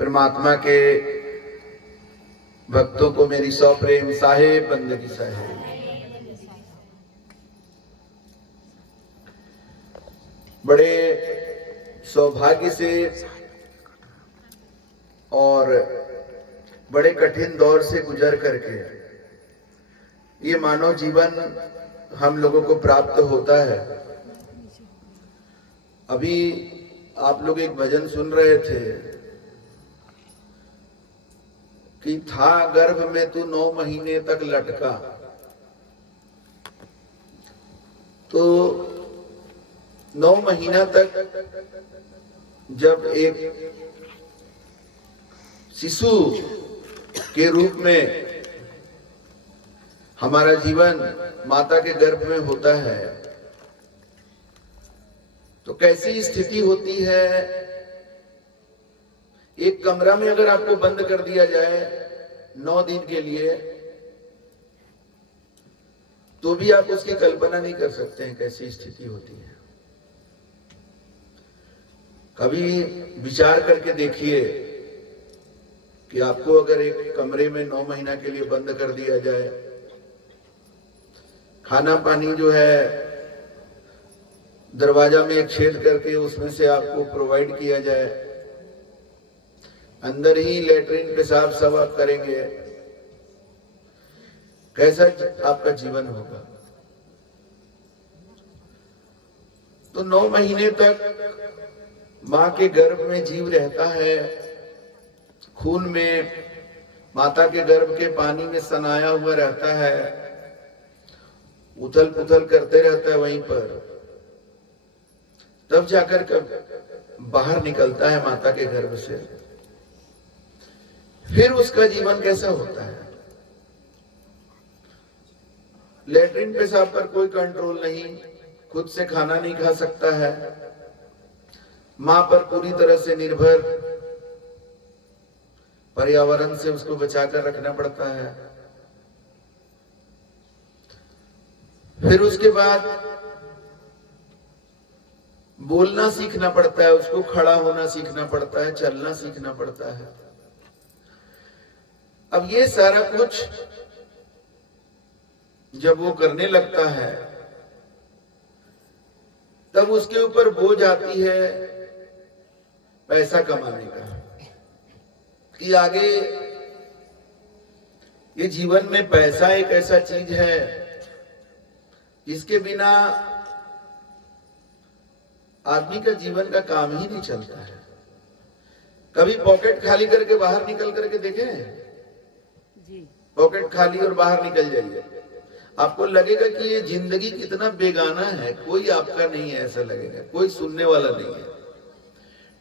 परमात्मा के भक्तों को मेरी सौ प्रेम साहेब बंदगी साहेब। बड़े सौभाग्य से और बड़े कठिन दौर से गुजर करके ये मानव जीवन हम लोगों को प्राप्त होता है। अभी आप लोग एक भजन सुन रहे थे कि था गर्भ में तू 9 महीने तक लटका। तो 9 महीना तक जब एक शिशु के रूप में हमारा जीवन माता के गर्भ में होता है तो कैसी स्थिति होती है। एक कमरा में अगर आपको बंद कर दिया जाए 9 दिन के लिए तो भी आप उसकी कल्पना नहीं कर सकते हैं कैसी स्थिति होती है। कभी विचार करके देखिए कि आपको अगर एक कमरे में 9 महीना के लिए बंद कर दिया जाए, खाना पानी जो है दरवाजा में एक छेद करके उसमें से आपको प्रोवाइड किया जाए, अंदर ही लेटरिन पेशाब सब आप करेंगे, कैसा आपका जीवन होगा। तो 9 महीने तक मां के गर्भ में जीव रहता है, खून में माता के गर्भ के पानी में सनाया हुआ रहता है, उथल पुथल करते रहता है वहीं पर, तब जाकर कब बाहर निकलता है माता के गर्भ से। फिर उसका जीवन कैसा होता है। लेटरिन पेशाब पर कोई कंट्रोल नहीं, खुद से खाना नहीं खा सकता है, मां पर पूरी तरह से निर्भर, पर्यावरण से उसको बचाकर रखना पड़ता है। फिर उसके बाद बोलना सीखना पड़ता है, उसको खड़ा होना सीखना पड़ता है, चलना सीखना पड़ता है। अब ये सारा कुछ जब वो करने लगता है तब उसके ऊपर बोझ आती है पैसा कमाने का, कि आगे ये जीवन में पैसा एक ऐसा चीज है जिसके बिना आदमी का जीवन का काम ही नहीं चलता है। कभी पॉकेट खाली करके बाहर निकल करके देखें, पॉकेट खाली और बाहर निकल जाइए, आपको लगेगा कि ये जिंदगी कितना बेगाना है, कोई आपका नहीं है, ऐसा लगेगा, कोई सुनने वाला नहीं है।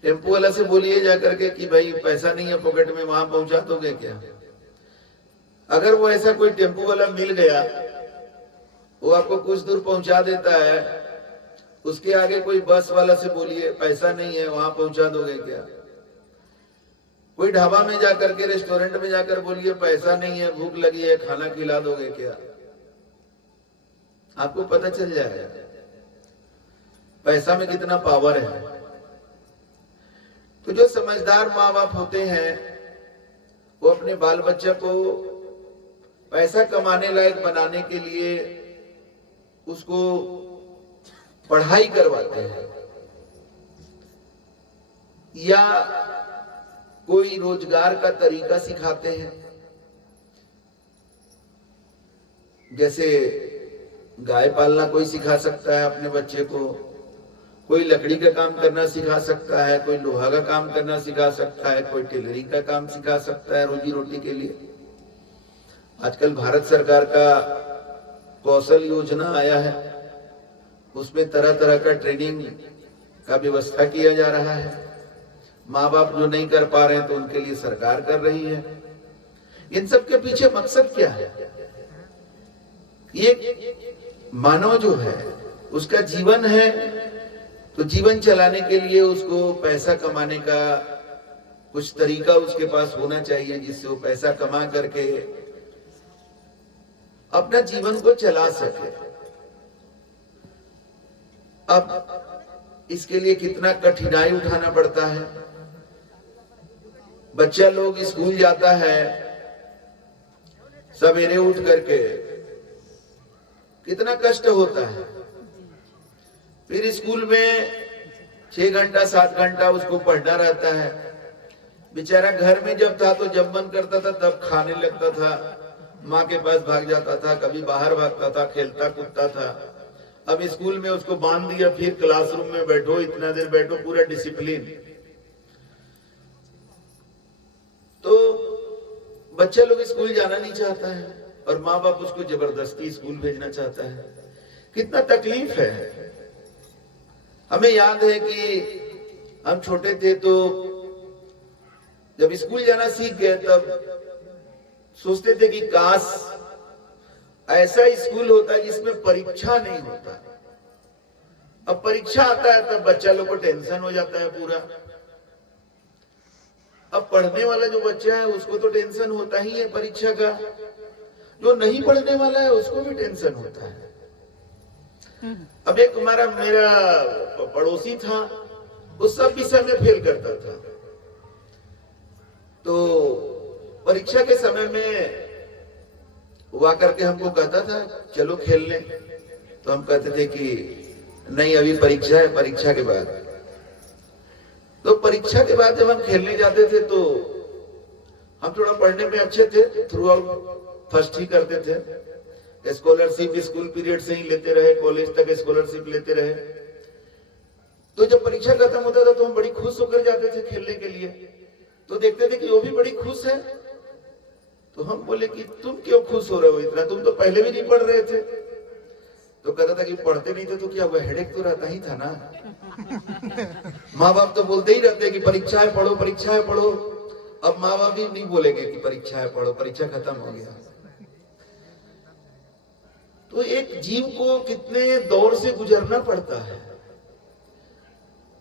टेम्पो वाला से बोलिए जाकर के कि भाई पैसा नहीं है पॉकेट में, वहां पहुंचा दोगे क्या। अगर वो ऐसा कोई टेम्पो वाला मिल गया, वो आपको कुछ दूर पहुंचा देता है, उसके आगे कोई बस वाला से बोलिए पैसा नहीं है, वहां पहुंचा दोगे क्या। कोई ढाबा में जाकर के, रेस्टोरेंट में जाकर बोलिए पैसा नहीं है, भूख लगी है, खाना खिला दोगे क्या। आपको पता चल जाएगा पैसा में कितना पावर है। तो जो समझदार माँ बाप होते हैं वो अपने बाल बच्चे को पैसा कमाने लायक बनाने के लिए उसको पढ़ाई करवाते हैं या कोई रोजगार का तरीका सिखाते हैं। जैसे गाय पालना कोई सिखा सकता है अपने बच्चे को, कोई लकड़ी का काम करना सिखा सकता है, कोई लोहा का काम करना सिखा सकता है, कोई टेलरिंग का काम सिखा सकता है रोजी रोटी के लिए। आजकल भारत सरकार का कौशल योजना आया है, उसमें तरह तरह का ट्रेनिंग का व्यवस्था किया जा रहा है। माँ बाप जो नहीं कर पा रहे हैं तो उनके लिए सरकार कर रही है। इन सब के पीछे मकसद क्या है। ये मानव जो है उसका जीवन है, तो जीवन चलाने के लिए उसको पैसा कमाने का कुछ तरीका उसके पास होना चाहिए जिससे वो पैसा कमा करके अपना जीवन को चला सके। अब इसके लिए कितना कठिनाई उठाना पड़ता है। बच्चा लोग स्कूल जाता है सवेरे उठ करके, कितना कष्ट होता है। फिर स्कूल में 6 घंटा 7 घंटा उसको पढ़ना रहता है। बेचारा घर में जब था तो जब मन करता था तब खाने लगता था, माँ के पास भाग जाता था, कभी बाहर भागता था, खेलता कूदता था। अब स्कूल में उसको बांध दिया, फिर क्लासरूम में बैठो, इतना देर बैठो, पूरा डिसिप्लिन। तो बच्चा लोग स्कूल जाना नहीं चाहता है और माँ बाप उसको जबरदस्ती स्कूल भेजना चाहता है। कितना तकलीफ है। हमें याद है कि हम छोटे थे तो जब स्कूल जाना सीख गए तब सोचते थे कि काश ऐसा स्कूल होता है जिसमें परीक्षा नहीं होता। अब परीक्षा आता है तब बच्चा लोग को टेंशन हो जाता है पूरा। अब पढ़ने वाला जो बच्चा है उसको तो टेंशन होता ही है परीक्षा का, जो नहीं पढ़ने वाला है उसको भी टेंशन होता है। अब एक मेरा पड़ोसी था, वो सब विषय में फेल करता था। तो परीक्षा के समय में वो आकर के हमको कहता था चलो खेलने, तो हम कहते थे कि नहीं अभी परीक्षा है, परीक्षा के बाद। तो परीक्षा के बाद जब हम खेलने जाते थे तो हम थोड़ा पढ़ने में अच्छे थे, थ्रू आउट फर्स्ट ही करते थे। स्कॉलरशिप स्कूल पीरियड से ही लेते रहे, कॉलेज तक स्कॉलरशिप लेते रहे। तो जब परीक्षा खत्म होता था तो हम बड़ी खुश होकर जाते थे खेलने के लिए। तो देखते थे कि वो भी बड़ी खुश है। तो हम बोले कि तुम क्यों खुश हो रहे हो इतना, तुम तो पहले भी नहीं पढ़ रहे थे। तो कहता था कि पढ़ते नहीं थे तो क्या हुआ, हेडेक तो रहता ही था ना। माँ बाप तो बोलते ही रहते कि परीक्षा है पढ़ो, परीक्षा है पढ़ो। अब माँ बाप भी नहीं बोलेंगे कि परीक्षा है पढ़ो, परीक्षा खत्म हो गया। तो एक जीव को कितने दौर से गुजरना पड़ता है।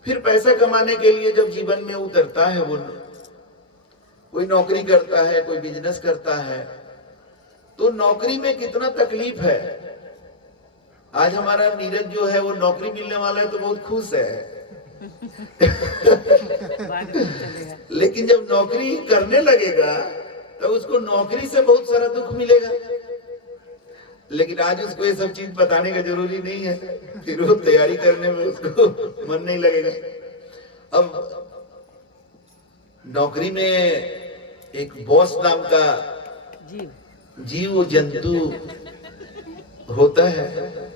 फिर पैसा कमाने के लिए जब जीवन में उतरता है, वो कोई नौकरी करता है, कोई बिजनेस करता है, तो नौकरी में कितना तकलीफ है। आज हमारा नीरज जो है वो नौकरी मिलने वाला है तो बहुत खुश है। लेकिन जब नौकरी करने लगेगा तो उसको नौकरी से बहुत सारा दुख मिलेगा। लेकिन आज उसको ये सब चीज बताने का जरूरी नहीं है, फिर वो तैयारी करने में उसको मन नहीं लगेगा। अब नौकरी में एक बॉस नाम का जीव जंतु होता है।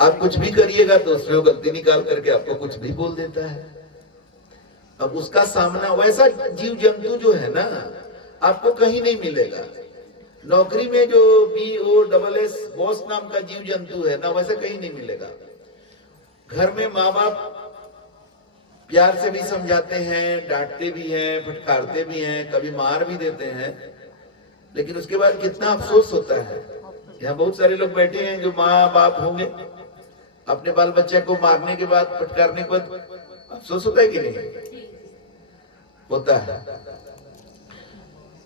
आप कुछ भी करिएगा तो उसमें गलती निकाल करके आपको कुछ भी बोल देता है। अब उसका सामना, वैसा जीव जंतु जो है ना आपको कहीं नहीं मिलेगा। नौकरी में जो BOSS बॉस नाम का जीव जंतु है ना, वैसा कहीं नहीं मिलेगा। घर में माँ बाप प्यार से भी समझाते हैं, डांटते भी हैं, फटकारते भी हैं, कभी मार भी देते हैं, लेकिन उसके बाद कितना अफसोस होता है। यहाँ बहुत सारे लोग बैठे हैं जो माँ बाप होंगे, अपने बाल बच्चे को मारने के बाद, फटकारने के बाद अफसोस होता है कि नहीं? होता है।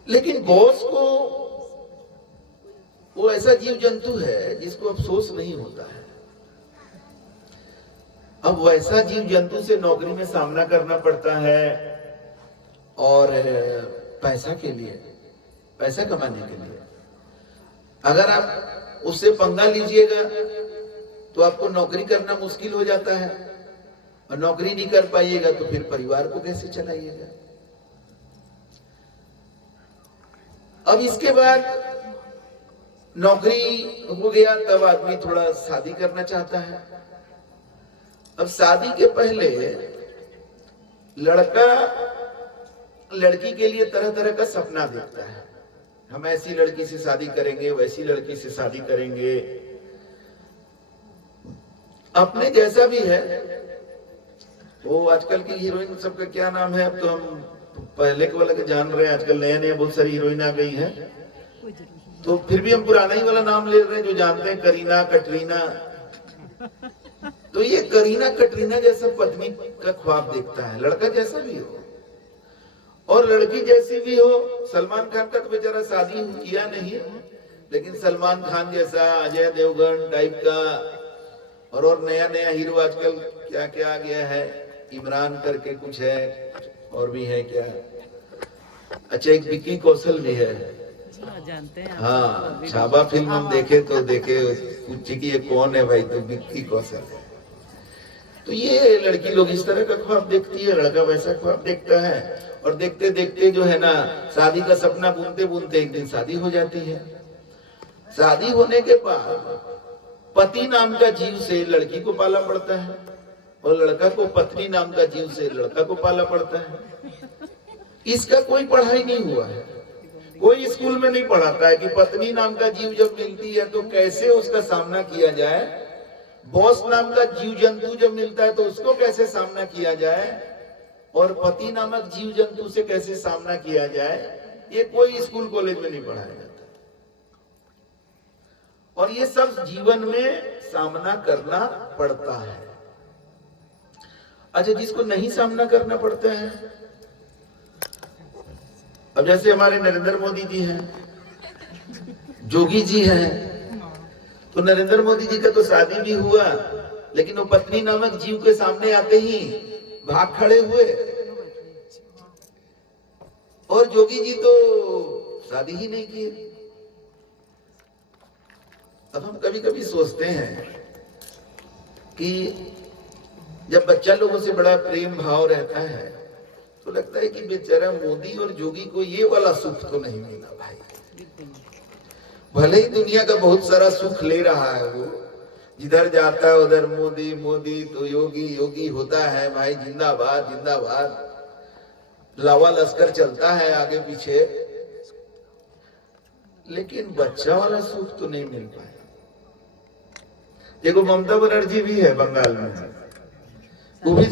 लेकिन बॉस को, वो ऐसा जीव जंतु है जिसको अफसोस नहीं होता है। अब वैसा जीव जंतु से नौकरी में सामना करना पड़ता है, और पैसा के लिए, पैसा कमाने के लिए। अगर आप उससे पंगा लीजिएगा तो आपको नौकरी करना मुश्किल हो जाता है, और नौकरी नहीं कर पाइएगा तो फिर परिवार को कैसे चलाइएगा। अब इसके बाद नौकरी हो गया, तब आदमी थोड़ा शादी करना चाहता है। अब शादी के पहले लड़का लड़की के लिए तरह तरह का सपना देखता है। हम ऐसी लड़की से शादी करेंगे, वैसी लड़की से शादी करेंगे। अपने जैसा भी है वो, आजकल की हीरोइन सबका क्या नाम है, अब तो हम पहले के वाला के जान रहे हैं, आजकल नया नया बहुत सारी हीरोइन आ गई है, तो फिर भी हम पुराना ही वाला नाम ले रहे हैं जो जानते हैं, करीना, कटरीना। तो ये करीना कटरीना जैसा पत्नी का ख्वाब देखता है, लड़का जैसा भी हो और लड़की जैसी भी हो। सलमान खान का तो बेचारा शादी किया नहीं, लेकिन सलमान खान जैसा, अजय देवगन टाइप का, और नया नया हीरो आजकल क्या क्या आ गया है, इमरान करके कुछ है, और भी है क्या, अच्छा, एक विक्की कौशल भी है, जानते हैं हाँ, छावा फिल्म हम देखे तो देखे, पूछे कि ये कौन है भाई, तो विक्की कौशल है। तो ये लड़की लोग इस तरह का ख्वाब देखती है, लड़का वैसा ख्वाब देखता है, और देखते देखते जो है ना, शादी का सपना बुनते बुनते एक दिन शादी हो जाती है। शादी होने के बाद पति नाम का जीव से लड़की को पाला पड़ता है, और लड़का को पत्नी नाम का जीव से लड़का को पाला पड़ता है। इसका कोई पढ़ाई नहीं हुआ है, कोई स्कूल में नहीं पढ़ाता है कि पत्नी नाम का जीव जब मिलती है तो कैसे उसका सामना किया जाए, बॉस नाम का जीव जंतु जब मिलता है तो उसको कैसे सामना किया जाए, और पति नामक जीव जंतु से कैसे सामना किया जाए, ये कोई स्कूल कॉलेज में नहीं पढ़ाया जाता। और ये सब जीवन में सामना करना पड़ता है। अच्छा, जिसको नहीं सामना करना पड़ता है, अब जैसे हमारे नरेंद्र मोदी जी हैं, जोगी जी हैं, तो नरेंद्र मोदी जी का तो शादी भी हुआ, लेकिन वो पत्नी नामक जीव के सामने आते ही भाग खड़े हुए, और जोगी जी तो शादी ही नहीं की। अब हम कभी कभी सोचते हैं कि जब बच्चा लोगों से बड़ा प्रेम भाव रहता है तो लगता है कि बेचारा मोदी और जोगी को ये वाला सुख तो नहीं मिला भाई। भले ही दुनिया का बहुत सारा सुख ले रहा है, वो जिधर जाता है उधर मोदी मोदी, तो योगी योगी होता है भाई, जिंदाबाद जिंदाबाद, लावा लश्कर चलता है आगे पीछे, लेकिन बच्चा वाला सुख तो नहीं मिल पाया। देखो, ममता बनर्जी भी है बंगाल में, वो भी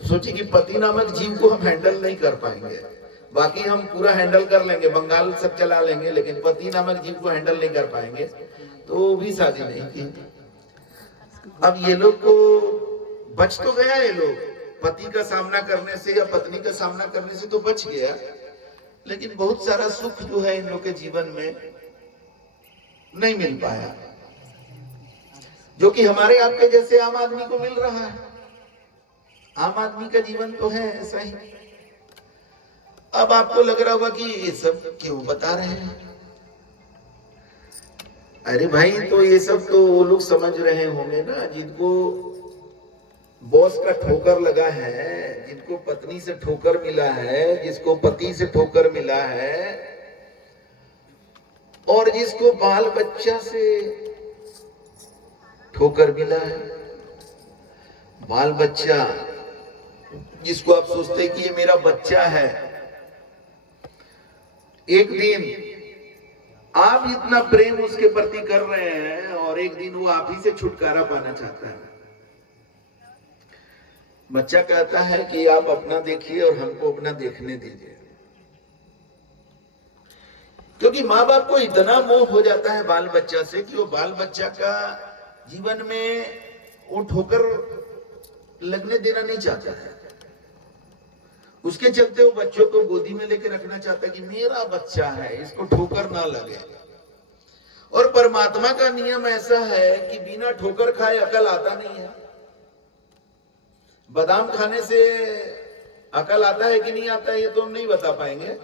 सोची कि पति नामक जीव को हम हैंडल नहीं कर पाएंगे, बाकी हम पूरा हैंडल कर लेंगे, बंगाल सब चला लेंगे, लेकिन पति नामक जीव को हैंडल नहीं कर पाएंगे, तो वो भी शादी नहीं की। अब ये लोग को बच तो गया, ये लोग पति का सामना करने से या पत्नी का सामना करने से तो बच गया, लेकिन बहुत सारा सुख जो है इन लोग के जीवन में नहीं मिल पाया, जो कि हमारे आपके जैसे आम आदमी को मिल रहा है। आम आदमी का जीवन तो है ऐसा ही। अब आपको लग रहा होगा कि ये सब क्यों बता रहे हैं। अरे भाई, तो ये सब तो वो लोग समझ रहे होंगे ना जिनको बॉस का ठोकर लगा है, जिनको पत्नी से ठोकर मिला है, जिसको पति से ठोकर मिला है, और जिसको बाल बच्चा से ठोकर मिला है। बाल बच्चा जिसको आप सोचते हैं कि ये मेरा बच्चा है, एक दिन आप इतना प्रेम उसके प्रति कर रहे हैं और एक दिन वो आप ही से छुटकारा पाना चाहता है। बच्चा कहता है कि आप अपना देखिए और हमको अपना देखने दीजिए, क्योंकि माँ बाप को इतना मोह हो जाता है बाल बच्चा से कि वो बाल बच्चा का जीवन में वो ठोकर लगने देना नहीं चाहता है। उसके चलते वो बच्चों को गोदी में लेकर रखना चाहता है कि मेरा बच्चा है, इसको ठोकर ना लगे। और परमात्मा का नियम ऐसा है कि बिना ठोकर खाए अकल आता नहीं है। बादाम खाने से अकल आता है कि नहीं आता है ये तो हम नहीं बता पाएंगे,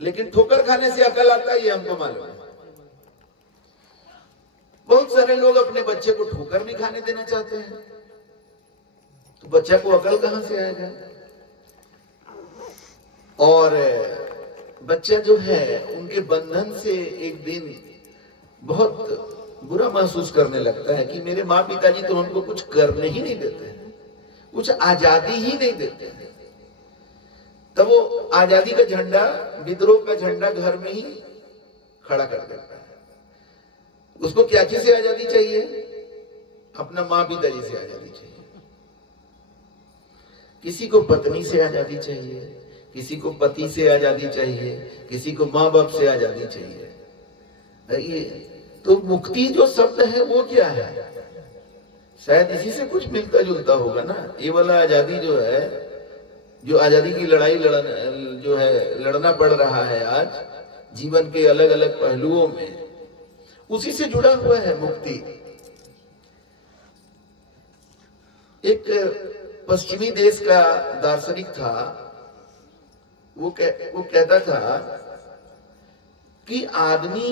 लेकिन ठोकर खाने से अकल आता है ये हमको मालूम है। बहुत सारे लोग अपने बच्चे को ठोकर नहीं खाने देना चाहते हैं, तो बच्चा को अकल कहां से आएगा। और बच्चा जो है उनके बंधन से एक दिन बहुत बुरा महसूस करने लगता है कि मेरे माँ पिताजी तो हमको कुछ करने ही नहीं देते, कुछ आजादी ही नहीं देते। तब वो आजादी का झंडा, विद्रोह का झंडा घर में ही खड़ा कर देता है। उसको क्या चीज से आजादी चाहिए? अपना माँ पिताजी से आजादी चाहिए। किसी को पत्नी से आजादी चाहिए, किसी को पति से आजादी चाहिए, किसी को माँ बाप से आजादी चाहिए। ये तो मुक्ति जो शब्द है वो क्या है? शायद इसी से कुछ मिलता जुलता होगा ना। ये वाला आजादी जो है, जो आजादी की लड़ाई लड़ना पड़ रहा है आज जीवन के अलग अलग पहलुओं में, उसी से जुड़ा हुआ है मुक्ति। एक पश्चिमी देश का दार्शनिक था वो कहता था कि आदमी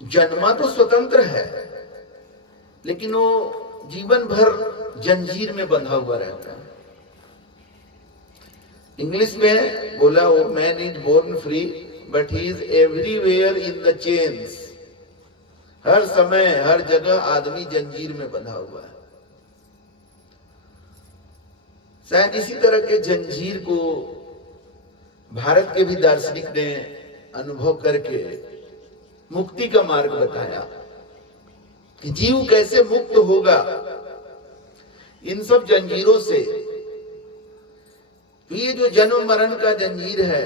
जन्मा तो स्वतंत्र है, लेकिन वो जीवन भर जंजीर में बंधा हुआ रहता है। इंग्लिश में बोला, वो man is born free but he is everywhere in the chains. हर समय हर जगह आदमी जंजीर में बंधा हुआ है। शायद इसी तरह के जंजीर को भारत के भी दार्शनिक ने अनुभव करके मुक्ति का मार्ग बताया कि जीव कैसे मुक्त होगा इन सब जंजीरों से। तो ये जो जन्म मरण का जंजीर है,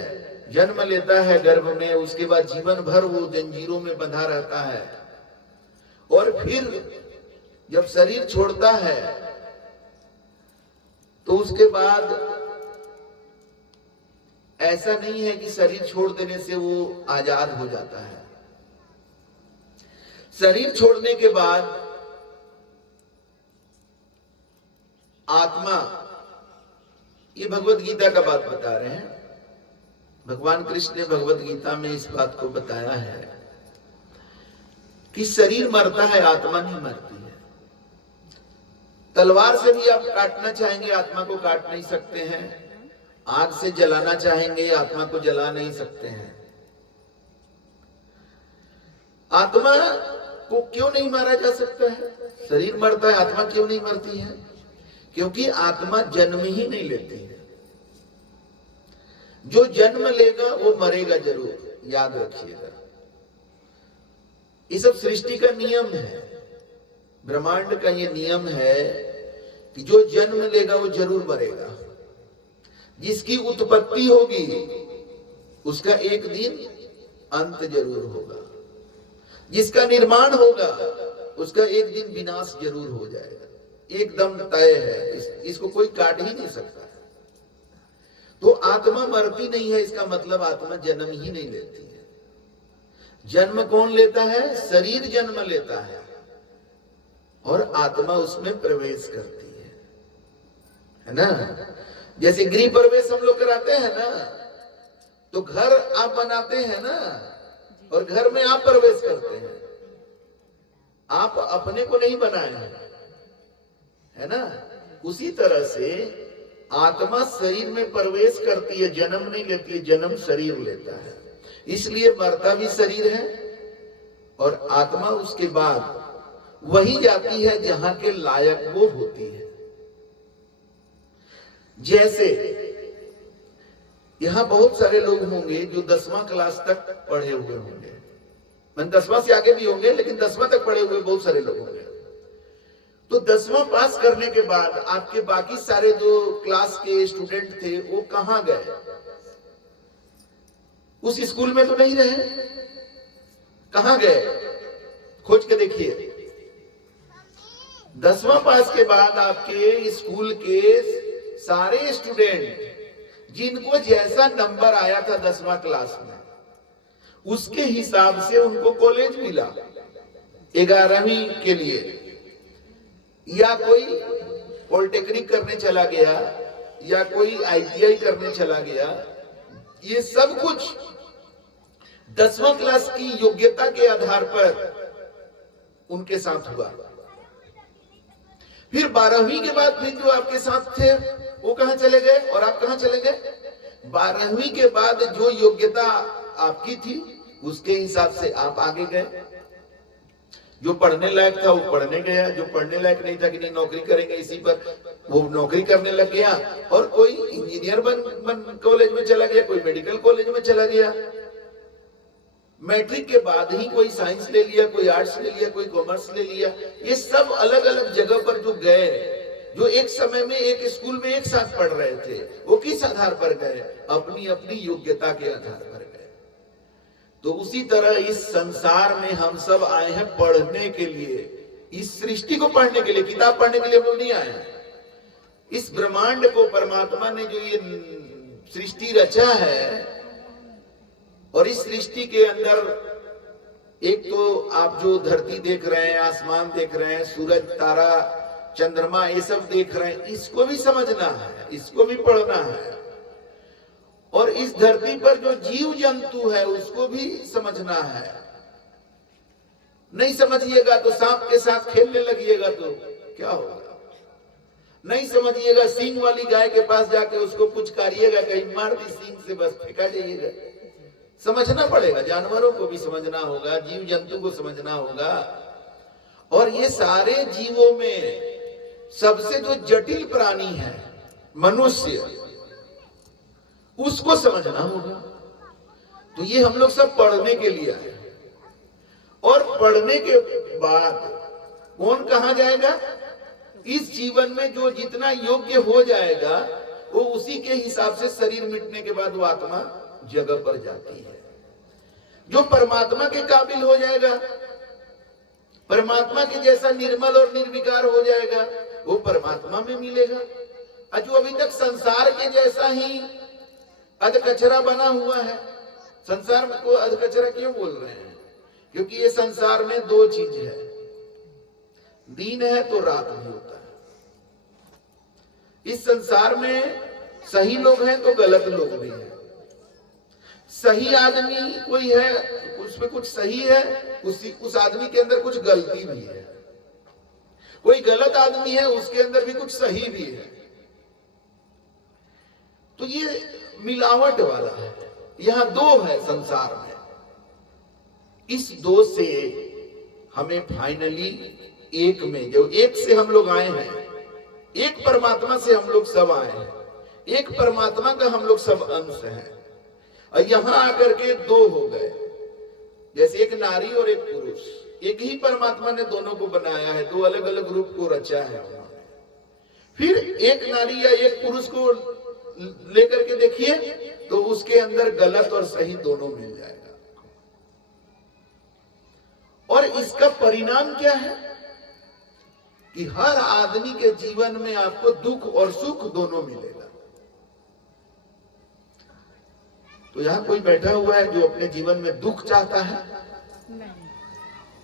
जन्म लेता है गर्भ में, उसके बाद जीवन भर वो जंजीरों में बंधा रहता है, और फिर जब शरीर छोड़ता है तो उसके बाद ऐसा नहीं है कि शरीर छोड़ देने से वो आजाद हो जाता है। शरीर छोड़ने के बाद आत्मा, ये भगवत गीता का बात बता रहे हैं, भगवान कृष्ण ने भगवत गीता में इस बात को बताया है कि शरीर मरता है, आत्मा नहीं मरती है। तलवार से भी आप काटना चाहेंगे, आत्मा को काट नहीं सकते हैं। आग से जलाना चाहेंगे, आत्मा को जला नहीं सकते हैं। आत्मा को क्यों नहीं मारा जा सकता है? शरीर मरता है, आत्मा क्यों नहीं मरती है? क्योंकि आत्मा जन्म ही नहीं लेती है। जो जन्म लेगा वो मरेगा जरूर, याद रखिएगा। ये सब सृष्टि का नियम है, ब्रह्मांड का ये नियम है कि जो जन्म लेगा वो जरूर मरेगा। जिसकी उत्पत्ति होगी उसका एक दिन अंत जरूर होगा। जिसका निर्माण होगा उसका एक दिन विनाश जरूर हो जाएगा, एकदम तय है। इसको कोई काट ही नहीं सकता। तो आत्मा मरती नहीं है, इसका मतलब आत्मा जन्म ही नहीं लेती है। जन्म कौन लेता है? शरीर जन्म लेता है और आत्मा उसमें प्रवेश करती है ना। जैसे गृह प्रवेश हम लोग कराते हैं ना, तो घर आप बनाते हैं ना, और घर में आप प्रवेश करते हैं। आप अपने को नहीं बनाए हैं, है ना। उसी तरह से आत्मा शरीर में प्रवेश करती है, जन्म नहीं लेती है, जन्म शरीर लेता है। इसलिए मरता भी शरीर है और आत्मा उसके बाद वही जाती है जहां के लायक वो होती है। जैसे यहां बहुत सारे लोग होंगे जो 10वां क्लास तक पढ़े हुए होंगे, मन 10वां से आगे भी होंगे, लेकिन 10वां तक पढ़े हुए बहुत सारे लोग होंगे। तो 10वां पास करने के बाद आपके बाकी सारे जो क्लास के स्टूडेंट थे वो कहां गए? उस स्कूल में तो नहीं रहे। कहां गए? खोज के देखिए। 10वां पास के बाद आपके स्कूल के सारे स्टूडेंट जिनको जैसा नंबर आया था 10वां क्लास में, उसके हिसाब से उनको कॉलेज मिला 11वीं के लिए, या कोई पॉलिटेक्निक करने चला गया, या कोई ITI करने चला गया। ये सब कुछ 10वां क्लास की योग्यता के आधार पर उनके साथ हुआ। फिर 12वीं के बाद फिर जो आपके साथ थे वो कहां चले गए और आप कहां चले गए? 12वीं के बाद जो योग्यता आपकी थी उसके हिसाब से आप आगे गए। जो पढ़ने लायक था वो पढ़ने गया, जो पढ़ने लायक नहीं था कि नहीं नौकरी करेंगे इसी पर, वो नौकरी करने लग गया। और कोई इंजीनियर बन कॉलेज में चला गया, कोई मेडिकल कॉलेज में चला गया। मैट्रिक के बाद ही कोई साइंस ले लिया, कोई आर्ट्स ले लिया, कोई कॉमर्स ले लिया। ये सब अलग अलग जगह पर जो गए, जो एक समय में एक स्कूल में एक साथ पढ़ रहे थे, वो किस आधार पर गए? अपनी अपनी योग्यता के आधार पर गए। तो उसी तरह इस संसार में हम सब आए हैं पढ़ने के लिए, इस सृष्टि को पढ़ने के लिए। किताब पढ़ने के लिए हम लोग नहीं आए हैं। इस ब्रह्मांड को परमात्मा ने जो ये सृष्टि रचा है, और इस सृष्टि के अंदर एक तो आप जो धरती देख रहे हैं, आसमान देख रहे हैं, सूरज, तारा, चंद्रमा, ये सब देख रहे हैं, इसको भी समझना है, इसको भी पढ़ना है। और इस धरती पर जो जीव जंतु है उसको भी समझना है। नहीं समझिएगा तो सांप के साथ खेलने लगिएगा तो क्या होगा। नहीं समझिएगा सींग वाली गाय के पास जाके उसको पुचकारिएगा, कहीं मार दी सींग से बस फेंका जाइएगा। समझना पड़ेगा, जानवरों को भी समझना होगा, जीव जंतु को समझना होगा। और ये सारे जीवों में सबसे जो जटिल प्राणी है मनुष्य, उसको समझना होगा। तो ये हम लोग सब पढ़ने के लिए आए, और पढ़ने के बाद कौन कहां जाएगा, इस जीवन में जो जितना योग्य हो जाएगा वो उसी के हिसाब से शरीर मिटने के बाद वो आत्मा जगह पर जाती है। जो परमात्मा के काबिल हो जाएगा, परमात्मा के जैसा निर्मल और निर्विकार हो जाएगा, वो परमात्मा में मिलेगा। और जो अभी तक संसार के जैसा ही अधकचरा बना हुआ है, संसार में को अधकचरा क्यों बोल रहे हैं, क्योंकि ये संसार में दो चीज है, दिन है तो रात भी होता है। इस संसार में सही लोग हैं तो गलत लोग भी हैं। सही आदमी कोई है उसमें कुछ सही है, उस आदमी के अंदर कुछ गलती भी है। कोई गलत आदमी है उसके अंदर भी कुछ सही भी है। तो ये मिलावट वाला है, यहां दो है संसार में। इस दो से हमें फाइनली एक में, जो एक से हम लोग आए हैं, एक परमात्मा से हम लोग सब आए हैं, एक परमात्मा का हम लोग सब अंश हैं। और यहां आकर के दो हो गए, जैसे एक नारी और एक पुरुष, एक ही परमात्मा ने दोनों को बनाया है, दो अलग अलग रूप को रचा है उन्होंने। फिर एक नारी या एक पुरुष को लेकर के देखिए तो उसके अंदर गलत और सही दोनों मिल जाएगा। और इसका परिणाम क्या है कि हर आदमी के जीवन में आपको दुख और सुख दोनों मिलेगा। तो यहां कोई बैठा हुआ है जो अपने जीवन में दुख चाहता है,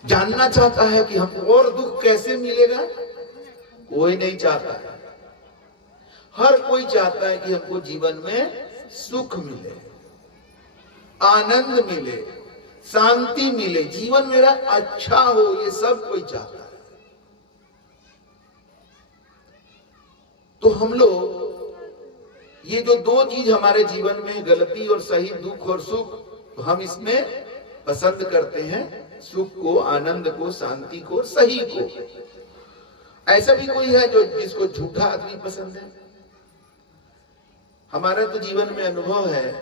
जानना चाहता है कि हमको और दुख कैसे मिलेगा? कोई नहीं चाहता है। हर कोई चाहता है कि हमको जीवन में सुख मिले, आनंद मिले, शांति मिले, जीवन मेरा अच्छा हो, ये सब कोई चाहता है। तो हम लोग ये जो दो चीज हमारे जीवन में, गलती और सही, दुख और सुख, हम इसमें पसंद करते हैं सुख को, आनंद को, शांति को, सही को। ऐसा भी कोई है जो जिसको झूठा आदमी पसंद है? हमारा तो जीवन में अनुभव है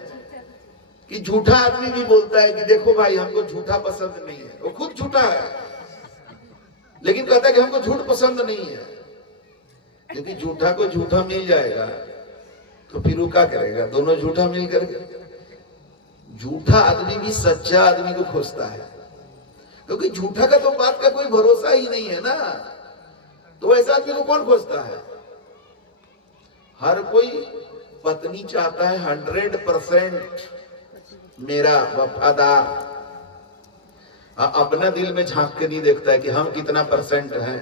कि झूठा आदमी भी बोलता है कि देखो भाई हमको झूठा पसंद नहीं है। वो खुद झूठा है लेकिन कहता है कि हमको झूठ पसंद नहीं है। क्योंकि झूठा को झूठा मिल जाएगा तो फिर वो क्या करेगा? दोनों झूठा मिल करके। झूठा आदमी भी सच्चा आदमी को खोजता है, क्योंकि झूठा का तो बात का कोई भरोसा ही नहीं है ना। तो ऐसा आदमी को कौन खोजता है? हर कोई पत्नी चाहता है 100% मेरा वफादार, अपना दिल में झांक के नहीं देखता है कि हम कितना परसेंट हैं।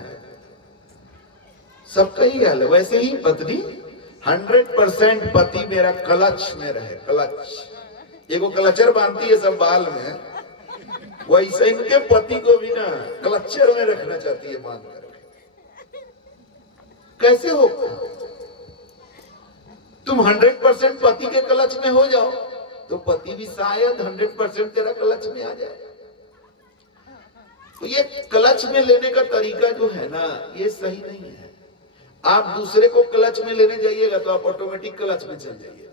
सबका ही हाल है। वैसे ही पत्नी 100% पति मेरा क्लच में रहे। क्लच एगो क्लचर बांधती है सब बाल में, वैसे इनके पति को भी ना क्लचर में रखना चाहती है बांध कर। कैसे हो? तुम 100% पति के क्लच में हो जाओ तो पति भी शायद 100% तेरा क्लच में आ जाए। तो ये क्लच में लेने का तरीका जो है ना, ये सही नहीं है। आप दूसरे को क्लच में लेने जाइएगा तो आप ऑटोमेटिक क्लच में चल जाइएगा।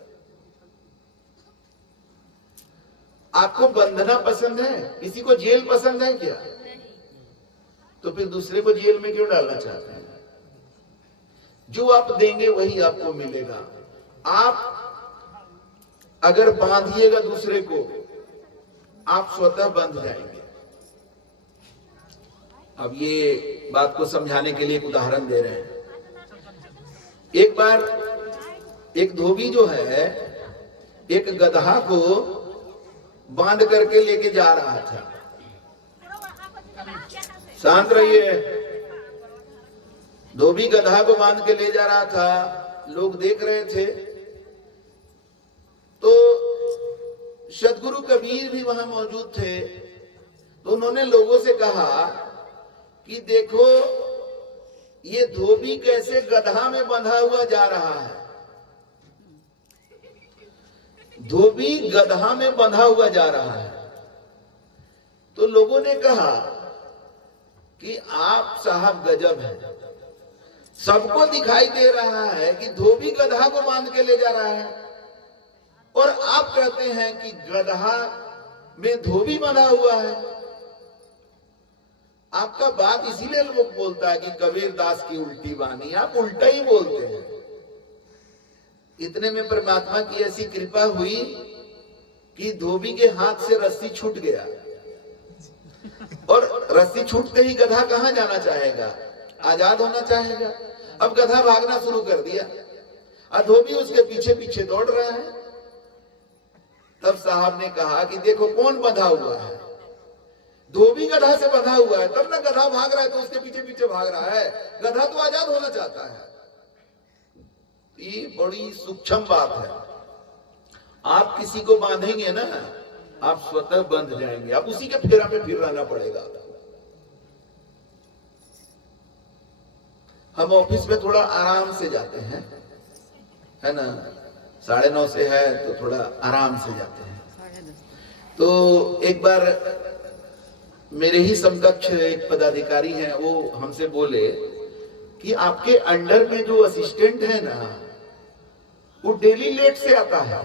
आपको बंधना पसंद है? किसी को जेल पसंद है क्या? तो फिर दूसरे को जेल में क्यों डालना चाहते हैं? जो आप देंगे वही आपको मिलेगा। आप अगर बांधिएगा दूसरे को, आप स्वतः बंध जाएंगे। अब ये बात को समझाने के लिए एक उदाहरण दे रहे हैं। एक बार एक धोबी जो है एक गधा को बांध करके लेके जा रहा था। शांत रहिए। धोबी गधा को बांध के ले जा रहा था, लोग देख रहे थे। तो गुरु कबीर भी वहां मौजूद थे, तो उन्होंने लोगों से कहा कि देखो ये धोबी कैसे गधा में बंधा हुआ जा रहा है। धोबी गधा में बंधा हुआ जा रहा है। तो लोगों ने कहा कि आप साहब गजब हैं, सबको दिखाई दे रहा है कि धोबी गधा को बांध के ले जा रहा है, और आप कहते हैं कि गधा में धोबी बंधा हुआ है। आपका बात इसीलिए लोग बोलता है कि कबीर दास की उल्टी वाणी, आप उल्टा ही बोलते हैं। इतने में परमात्मा की ऐसी कृपा हुई कि धोबी के हाथ से रस्सी छूट गया, और रस्सी छूटते ही गधा कहां जाना चाहेगा, आजाद होना चाहेगा। अब गधा भागना शुरू कर दिया और धोबी उसके पीछे पीछे दौड़ रहा है। तब साहब ने कहा कि देखो कौन बंधा हुआ है, धोबी गधा से बंधा हुआ है, तब ना गधा भाग रहा है तो उसके पीछे पीछे भाग रहा है। गधा तो आजाद होना चाहता है। ये बड़ी सूक्ष्म बात है। आप किसी को बांधेंगे ना, आप स्वतः बंध जाएंगे, आप उसी के फेरा में फिर रहना पड़ेगा। हम ऑफिस में थोड़ा आराम से जाते हैं, है ना, 9:30 से है तो थोड़ा आराम से जाते हैं। तो एक बार मेरे ही समकक्ष एक पदाधिकारी हैं, वो हमसे बोले कि आपके अंडर में जो असिस्टेंट है ना, वो डेली लेट से आता है,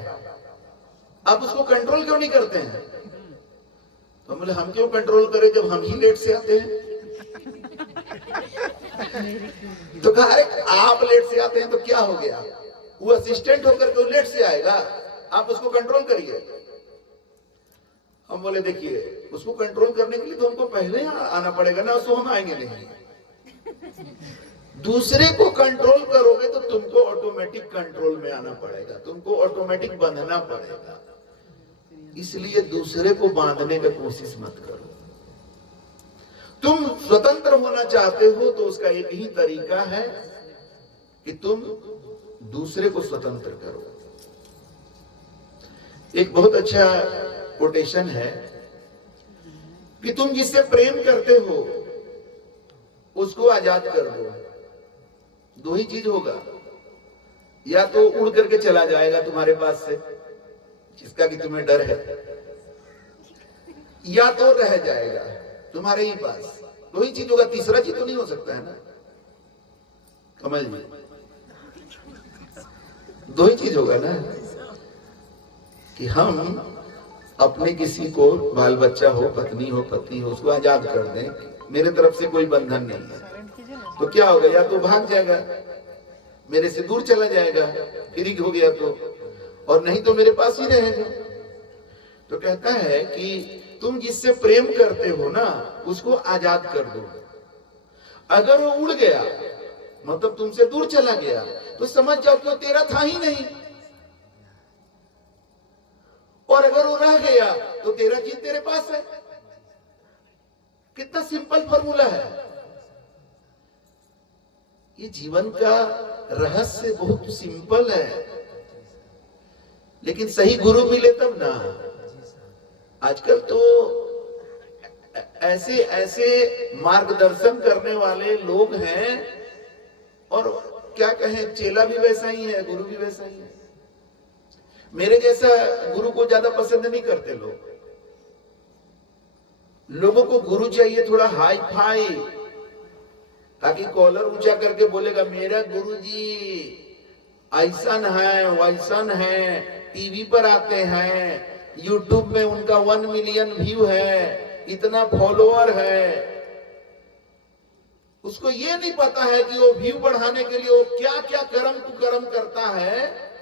आप उसको कंट्रोल क्यों नहीं करते हैं? तो बोले हम क्यों कंट्रोल करें जब हम ही लेट से आते हैं। तो कहा आप लेट से आते हैं तो क्या हो गया, वो असिस्टेंट होकर के लेट से आएगा, आप उसको कंट्रोल करिए। हम बोले देखिए उसको कंट्रोल करने के लिए तो हमको पहले आना पड़ेगा ना, उसको हम आएंगे नहीं। दूसरे को कंट्रोल करोगे तो तुमको ऑटोमेटिक कंट्रोल में आना पड़ेगा, तुमको ऑटोमेटिक बंधना पड़ेगा। इसलिए दूसरे को बांधने की कोशिश मत करो। तुम स्वतंत्र होना चाहते हो तो उसका एक ही तरीका है कि तुम दूसरे को स्वतंत्र करो। एक बहुत अच्छा कोटेशन है कि तुम जिससे प्रेम करते हो उसको आजाद कर दो। दो ही चीज होगा, या तो उड़ करके चला जाएगा तुम्हारे पास से जिसका कि तुम्हें डर है, या तो रह जाएगा तुम्हारे ही पास। दो ही चीज होगा, तीसरा चीज तो नहीं हो सकता है ना कमल जी। दो ही चीज होगा ना कि हम अपने किसी को बाल बच्चा हो, पत्नी हो, पति हो, उसको आजाद कर दें, मेरे तरफ से कोई बंधन नहीं है। तो क्या होगा, या तो भाग जाएगा, मेरे से दूर चला जाएगा, फ्री हो गया तो, और नहीं तो मेरे पास ही रहेगा। तो कहता है कि तुम जिससे प्रेम करते हो ना उसको आजाद कर दो। अगर वो उड़ गया मतलब तुमसे दूर चला गया तो समझ जाओ कि वो तेरा था ही नहीं, और अगर वो रह गया तो तेरा चीज तेरे पास है। कितना सिंपल फॉर्मूला है। ये जीवन का रहस्य बहुत सिंपल है, लेकिन सही गुरु मिले तब ना। आजकल तो ऐसे ऐसे मार्गदर्शन करने वाले लोग हैं, और क्या कहें, चेला भी वैसा ही है, गुरु भी वैसा ही है। मेरे जैसा गुरु को ज्यादा पसंद नहीं करते लोग। लोगों को गुरु चाहिए थोड़ा हाई फाई, ताकि कॉलर ऊंचा करके बोलेगा मेरा गुरु जी ऐसन है वैसन है, टीवी पर आते हैं, यूट्यूब में उनका 1 मिलियन व्यू है, इतना फॉलोअर है। उसको ये नहीं पता है कि वो व्यू बढ़ाने के लिए वो क्या क्या कर्म कुकर्म करता है,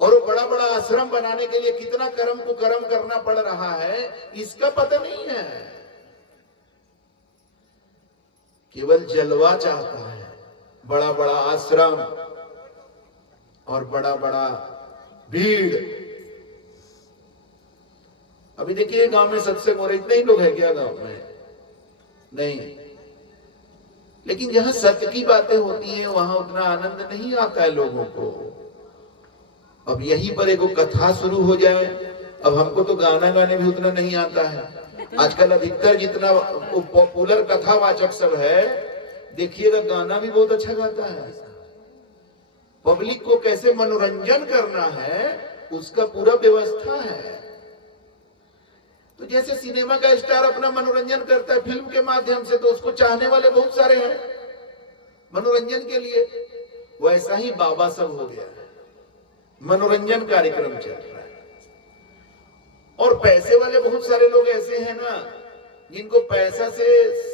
और वो बड़ा बड़ा आश्रम बनाने के लिए कितना कर्म कुकर्म करना पड़ रहा है, इसका पता नहीं है। केवल जलवा चाहता है, बड़ा बड़ा आश्रम और बड़ा बड़ा भीड़। अभी देखिए गांव में सत्संग हो रहे, इतने ही लोग हैं क्या गांव में? नहीं। लेकिन जहां सत्य की बातें होती हैं वहां उतना आनंद नहीं आता है लोगों को। अब यहीं पर एक कथा शुरू हो जाए, अब हमको तो गाना गाने भी उतना नहीं आता है। आजकल अधिकतर जितना पॉपुलर कथावाचक सब है, देखिएगा गाना भी बहुत अच्छा गाता है। पब्लिक को कैसे मनोरंजन करना है उसका पूरा व्यवस्था है। तो जैसे सिनेमा का स्टार अपना मनोरंजन करता है फिल्म के माध्यम से, तो उसको चाहने वाले बहुत सारे हैं मनोरंजन के लिए, वैसा ही बाबा सब हो गया है, मनोरंजन कार्यक्रम चल रहा है। और पैसे वाले बहुत सारे लोग ऐसे हैं ना, जिनको पैसा से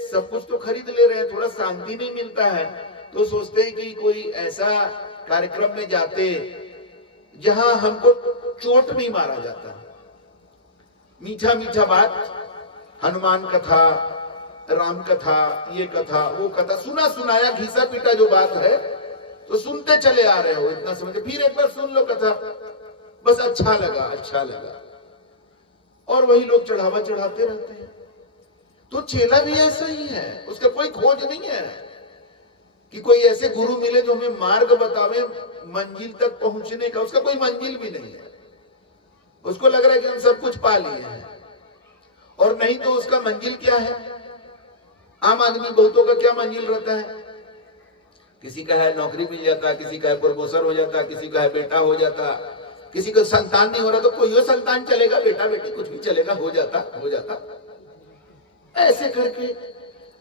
सब कुछ तो खरीद ले रहे हैं, थोड़ा शांति नहीं मिलता है, तो सोचते हैं कि कोई ऐसा कार्यक्रम में जाते जहां हमको चोट भी मारा जाता है। मीठा मीठा बात, हनुमान कथा, राम कथा, ये कथा, वो कथा, सुना सुनाया घिसा पीटा जो बात है, तो सुनते चले आ रहे हो इतना समझे, फिर एक बार सुन लो कथा, बस अच्छा लगा अच्छा लगा, और वही लोग चढ़ावा चढ़ाते रहते हैं। तो चेला भी ऐसा ही है, उसका कोई खोज नहीं है कि कोई ऐसे गुरु मिले जो हमें मार्ग बतावे मंजिल तक पहुंचने का, उसका कोई मंजिल भी नहीं है। उसको लग रहा है कि हम सब कुछ पा लिए हैं, और नहीं तो उसका मंजिल क्या है। आम आदमी बहुतों का क्या मंजिल रहता है, किसी का है नौकरी मिल जाता, किसी का है प्रोमोशन हो जाता, किसी का है बेटा हो जाता, किसी को संतान नहीं हो रहा तो कोई संतान चलेगा, बेटा बेटी कुछ भी चलेगा, हो जाता ऐसे करके।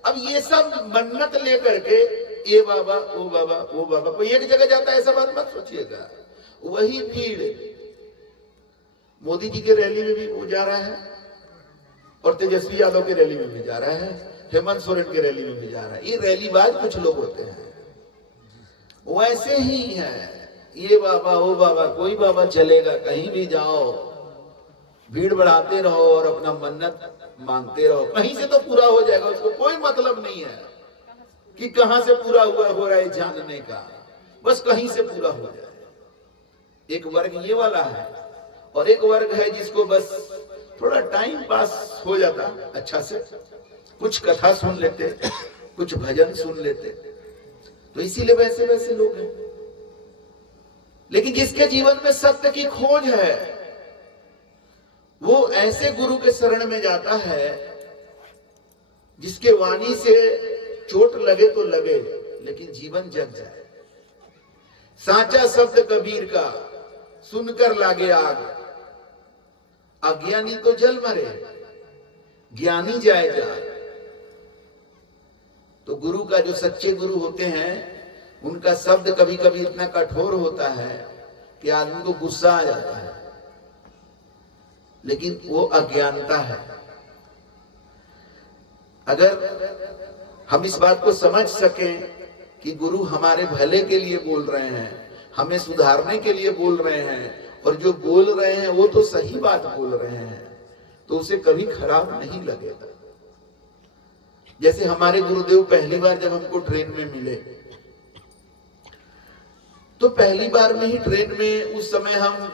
अब ये सब मन्नत लेकर के ये बाबा वो बाबा वो बाबा, कोई एक जगह जाता है ऐसा बात मत सोचिएगा। वही भीड़ मोदी जी के रैली में भी वो जा रहा है, और तेजस्वी यादव के रैली में भी जा रहा है, हेमंत सोरेन के रैली में भी जा रहा है। ये रैलीबाज कुछ लोग होते हैं, वैसे ही है। ये बाबा वो बाबा, कोई बाबा चलेगा, कहीं भी जाओ भीड़ बढ़ाते रहो और अपना मन्नत मांगते रहो, कहीं से तो पूरा हो जाएगा। उसको कोई मतलब नहीं है कि कहां से पूरा हुआ हो रहा है जानने का, बस कहीं से पूरा हो जाए। एक वर्ग ये वाला है, और एक वर्ग है जिसको बस थोड़ा टाइम पास हो जाता अच्छा से, कुछ कथा सुन लेते, कुछ भजन सुन लेते, तो इसीलिए वैसे वैसे लोग हैं। लेकिन जिसके जीवन में सत्य की खोज है, वो ऐसे गुरु के शरण में जाता है जिसके वाणी से चोट लगे तो लगे, लेकिन जीवन जग जाए। साचा शब्द कबीर का सुनकर लागे आग, अज्ञानी तो जल मरे, ज्ञानी जाए जाग। तो गुरु का जो सच्चे गुरु होते हैं, उनका शब्द कभी कभी इतना कठोर होता है कि आदमी को गुस्सा आ जाता है, लेकिन वो अज्ञानता है। अगर हम इस बात को समझ सकें कि गुरु हमारे भले के लिए बोल रहे हैं, हमें सुधारने के लिए बोल रहे हैं, और जो बोल रहे हैं वो तो सही बात बोल रहे हैं, तो उसे कभी खराब नहीं लगेगा। जैसे हमारे गुरुदेव पहली बार जब हमको ट्रेन में मिले, तो पहली बार में ही ट्रेन में, उस समय हम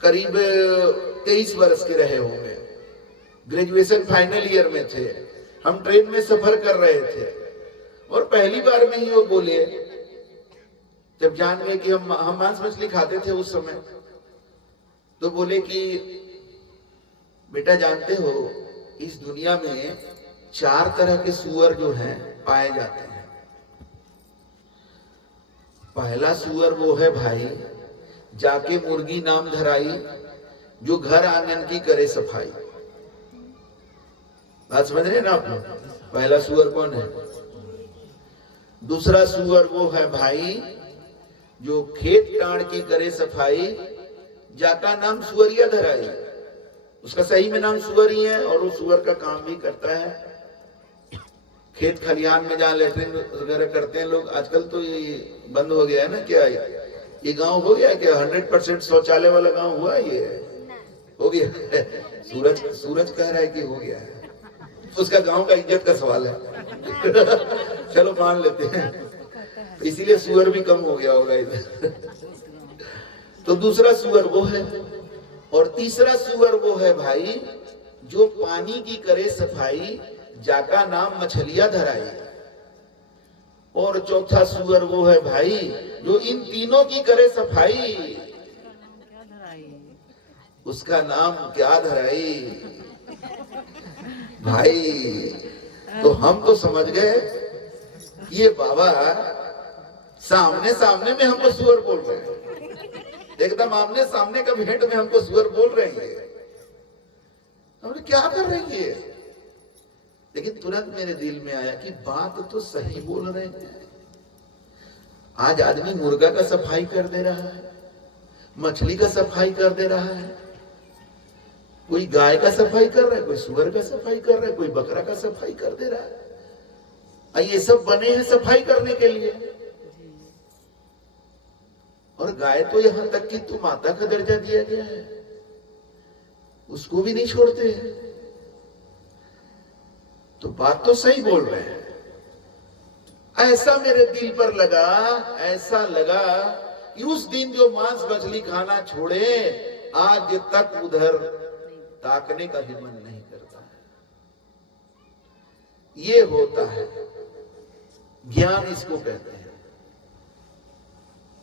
करीब 23 वर्ष के रहे होंगे, ग्रेजुएशन फाइनल ईयर में थे, हम ट्रेन में सफर कर रहे थे, और पहली बार में ही वो बोले, जब जान गए कि हम मांस मछली खाते थे उस समय, तो बोले कि बेटा जानते हो इस दुनिया में 4 तरह के सुअर जो हैं पाए जाते हैं। पहला सुअर वो है भाई, जाके मुर्गी नाम धराई, जो घर आंगन की करे सफाई। बात समझ रहे हैं ना आप लोग? पहला सुअर कौन है? दूसरा सुअर वो है भाई जो खेत टाण की करे सफाई, जाका नाम सुअरिया धराई। उसका सही में नाम सुअर ही है, और वो सुअर का काम भी करता है। खेत खलिहान में जहाँ लेटरिन वगैरह करते हैं लोग, आजकल तो ये बंद हो गया है ना, क्या ये गांव हो गया क्या? 100% शौचालय वाला गांव हुआ? ये हो गया? सूरज कह रहा है कि हो गया है, उसका गांव का इज्जत का सवाल है। चलो मान लेते हैं, इसीलिए सुअर भी कम हो गया होगा इधर। तो दूसरा सुअर वो है, और तीसरा सुअर वो है भाई जो पानी की करे सफाई, जाका नाम मछलियां धराई। और चौथा सुअर वो है भाई जो इन तीनों की करे सफाई। उसका नाम क्या धराई भाई। तो हम तो समझ गए ये बाबा सामने सामने में हमको सुअर बोल रहे हैं, एकदम आमने सामने का भेंट में हमको सुअर बोल रहे हैं। हमने क्या कर रही है, लेकिन तुरंत मेरे दिल में आया कि बात तो सही बोल रहे हैं। आज आदमी मुर्गा का सफाई कर दे रहा है, मछली का सफाई कर दे रहा है, कोई गाय का सफाई कर रहा है, कोई सुअर का सफाई कर रहा है, कोई बकरा का सफाई कर दे रहा है। ये सब बने हैं सफाई करने के लिए। और गाय तो यहां तक कि तो माता का दर्जा दिया गया है, उसको भी नहीं छोड़ते हैं। तो बात तो सही बोल रहे हैं। ऐसा मेरे दिल पर लगा, ऐसा लगा कि उस दिन जो मांस मछली खाना छोड़े, आज तक उधर ताकने का भी मन नहीं करता है। ये होता है ज्ञान, इसको कहते हैं।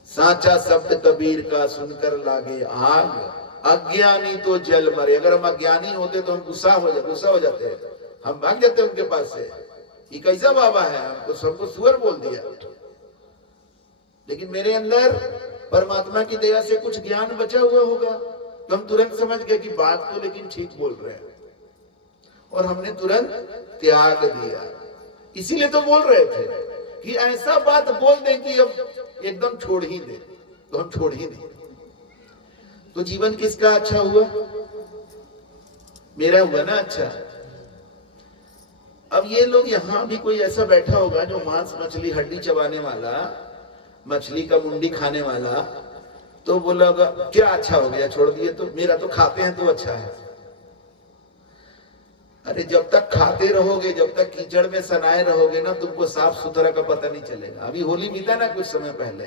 साचा शब्द कबीर का सुनकर लागे आग, अज्ञानी तो जल मरे। अगर हम अज्ञानी होते तो हम गुस्सा हो जाते हैं, हम भाग जाते उनके पास से, ये कैसा बाबा है, हमको सबको सुअर बोल दिया। लेकिन मेरे अंदर परमात्मा की दया से कुछ ज्ञान बचा हुआ होगा, तो हम तुरंत समझ गए कि बात तो लेकिन ठीक बोल रहे हैं, और हमने तुरंत त्याग दिया। इसीलिए तो बोल रहे थे कि ऐसा बात बोल दें कि अब एकदम छोड़ ही दे, तो हम छोड़ ही दें। तो जीवन किसका अच्छा हुआ? मेरा हुआ ना अच्छा। अब ये लोग यहां भी कोई ऐसा बैठा होगा जो मांस मछली हड्डी चबाने वाला, मछली का मुंडी खाने वाला, तो बोलेगा क्या अच्छा हो गया छोड़ दिए तो, मेरा तो खाते हैं तो अच्छा है। अरे जब तक खाते रहोगे, जब तक कीचड़ में सनाए रहोगे ना, तुमको साफ सुथरा का पता नहीं चलेगा। अभी होली बीता ना कुछ समय पहले,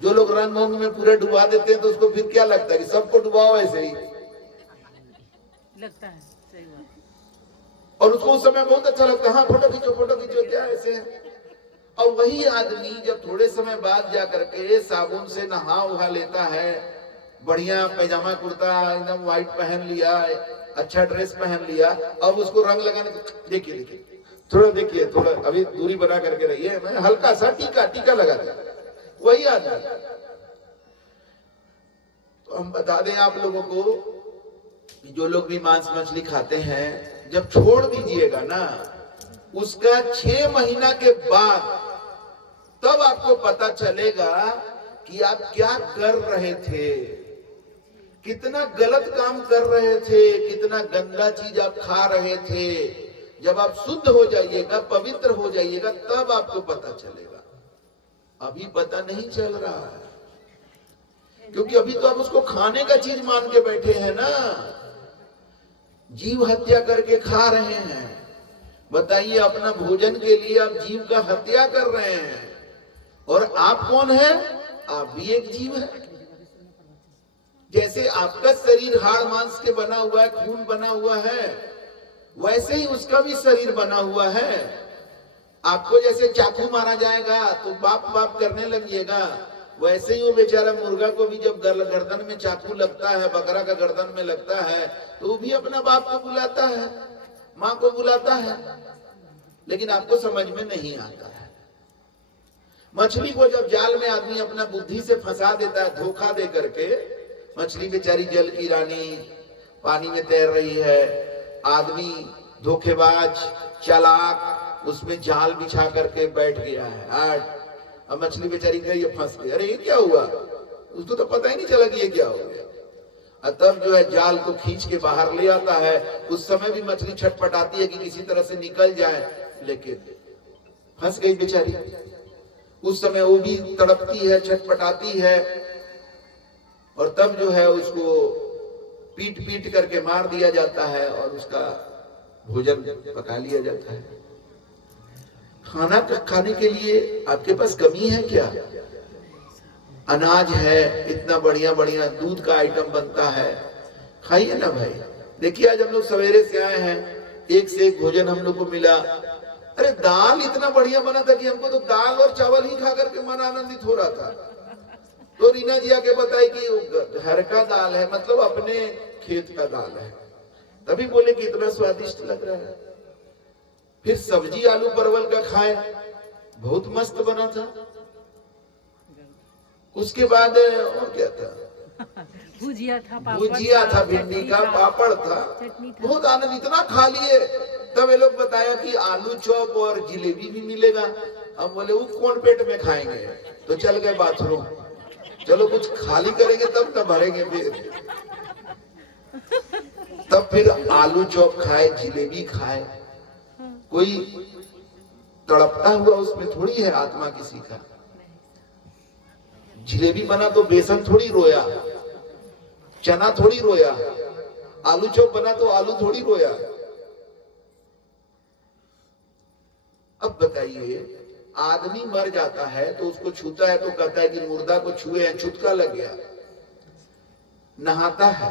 जो लोग रंग भंग में पूरे डुबा देते हैं तो उसको फिर क्या लगता है कि सबको डुबाओ, ऐसे ही लगता है। सही बात। और उसको उस समय बहुत अच्छा लगता है, हाँ फोटो खींचो क्या ऐसे है। और वही आदमी जब थोड़े समय बाद जा करके साबुन से नहा उहा लेता है, बढ़िया पैजामा कुर्ता एकदम व्हाइट पहन लिया, अच्छा ड्रेस पहन लिया, अब उसको रंग लगाने को देखिए थोड़ा अभी दूरी बना करके रहिए, मैं हल्का सा टीका लगा दिया, वही आदमी। तो हम बता दें आप लोगों को कि जो लोग भी मांस मछली खाते हैं, जब छोड़ दीजिएगा ना, उसका 6 महीना के बाद तब आपको पता चलेगा कि आप क्या कर रहे थे, कितना गलत काम कर रहे थे, कितना गंदा चीज आप खा रहे थे। जब आप शुद्ध हो जाइएगा, पवित्र हो जाइएगा, तब आपको पता चलेगा। अभी पता नहीं चल रहा है, क्योंकि अभी तो आप उसको खाने का चीज मान के बैठे हैं ना, जीव हत्या करके खा रहे हैं। बताइए, अपना भोजन के लिए आप जीव का हत्या कर रहे हैं, और आप कौन है? आप भी एक जीव है। जैसे आपका शरीर हाड़ मांस के बना हुआ है, खून बना हुआ है, वैसे ही उसका भी शरीर बना हुआ है। आपको जैसे चाकू मारा जाएगा तो बाप करने लगिएगा, वैसे ही वो बेचारा मुर्गा को भी जब गर्दन में चाकू लगता है, बकरा का गर्दन में लगता है, तो वो भी अपना बाप को बुलाता है, माँ को बुलाता है, लेकिन आपको समझ में नहीं आता है। मछली को जब जाल में आदमी अपना बुद्धि से फंसा देता है, धोखा दे करके, मछली बेचारी जल की रानी पानी में तैर रही है, आदमी धोखेबाज चालाक उसमें जाल बिछा करके बैठ गया है, अब मछली बेचारी गई, फंस गई। अरे ये क्या हुआ? उसको तो पता ही नहीं चला कि ये क्या हो गया। तब जो है जाल को खींच के बाहर ले आता है। उस समय भी मछली छटपटाती है कि किसी तरह से निकल जाए, लेकिन फंस गई बेचारी। उस समय वो भी तड़पती है, छटपटाती है, और तब जो है उसको पीट करके मार दिया जाता है और उसका भोजन पका लिया जाता है। खाना खाने के लिए आपके पास कमी है क्या? अनाज है, इतना बढ़िया बढ़िया दूध का आइटम बनता है, खाइए ना भाई। देखिए आज हम लोग सवेरे से आए हैं, एक से एक भोजन हम लोग को मिला। अरे दाल इतना बढ़िया बना था कि हमको तो दाल और चावल ही खा करके मन आनंदित हो रहा था। तो रीना जी आके बताई कि घर का दाल है, मतलब अपने खेत का दाल है, तभी बोले कि इतना स्वादिष्ट लग रहा है। फिर सब्जी आलू परवल का खाए, बहुत मस्त बना था। उसके बाद और क्या था, भुजिया था, भुजिया था, भिंडी का पापड़ था, चटनी था। बहुत आनंद, इतना खा लिए। तब ये लोग बताया कि आलू चॉप और जिलेबी भी मिलेगा। हम बोले वो कौन पेट में खाएंगे, तो चल गए बाथरूम। चलो कुछ खाली करेंगे तब न भरेंगे फिर। तब फिर आलू चॉप खाए, जिलेबी खाए। कोई तड़पता हुआ उसमें थोड़ी है आत्मा किसी का। जिलेबी बना तो बेसन थोड़ी रोया, चना थोड़ी रोया, आलू चॉप बना तो आलू थोड़ी रोया। अब बताइए, आदमी मर जाता है तो उसको छूता है तो कहता है कि मुर्दा को छुए हैं, छुटका लग गया। नहाता है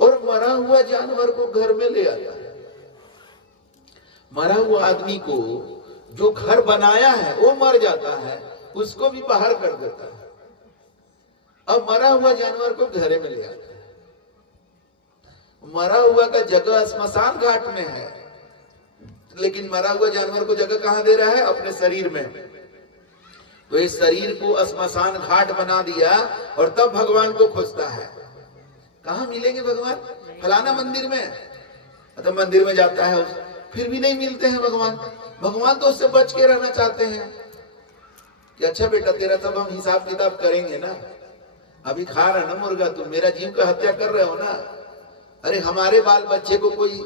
और मरा हुआ जानवर को घर में ले आता है। मरा हुआ आदमी को जो घर बनाया है वो मर जाता है, उसको भी बाहर कर देता है। अब मरा हुआ जानवर को घर में ले आता है। मरा हुआ का जगह स्मशान घाट में है, लेकिन मरा हुआ जानवर को जगह कहां दे रहा है? अपने शरीर में। तो इस शरीर को स्मशान घाट बना दिया और तब भगवान को खोजता है। कहां मिलेंगे भगवान? फलाना मंदिर में। तो मंदिर में जाता है, फिर भी नहीं मिलते हैं भगवान। भगवान तो उससे बच के रहना चाहते हैं कि अच्छा बेटा तेरा सब हम हिसाब किताब करेंगे ना, अभी खा रहा ना मुर्गा, तुम मेरा जीव का हत्या कर रहे हो ना। अरे हमारे बाल बच्चे को कोई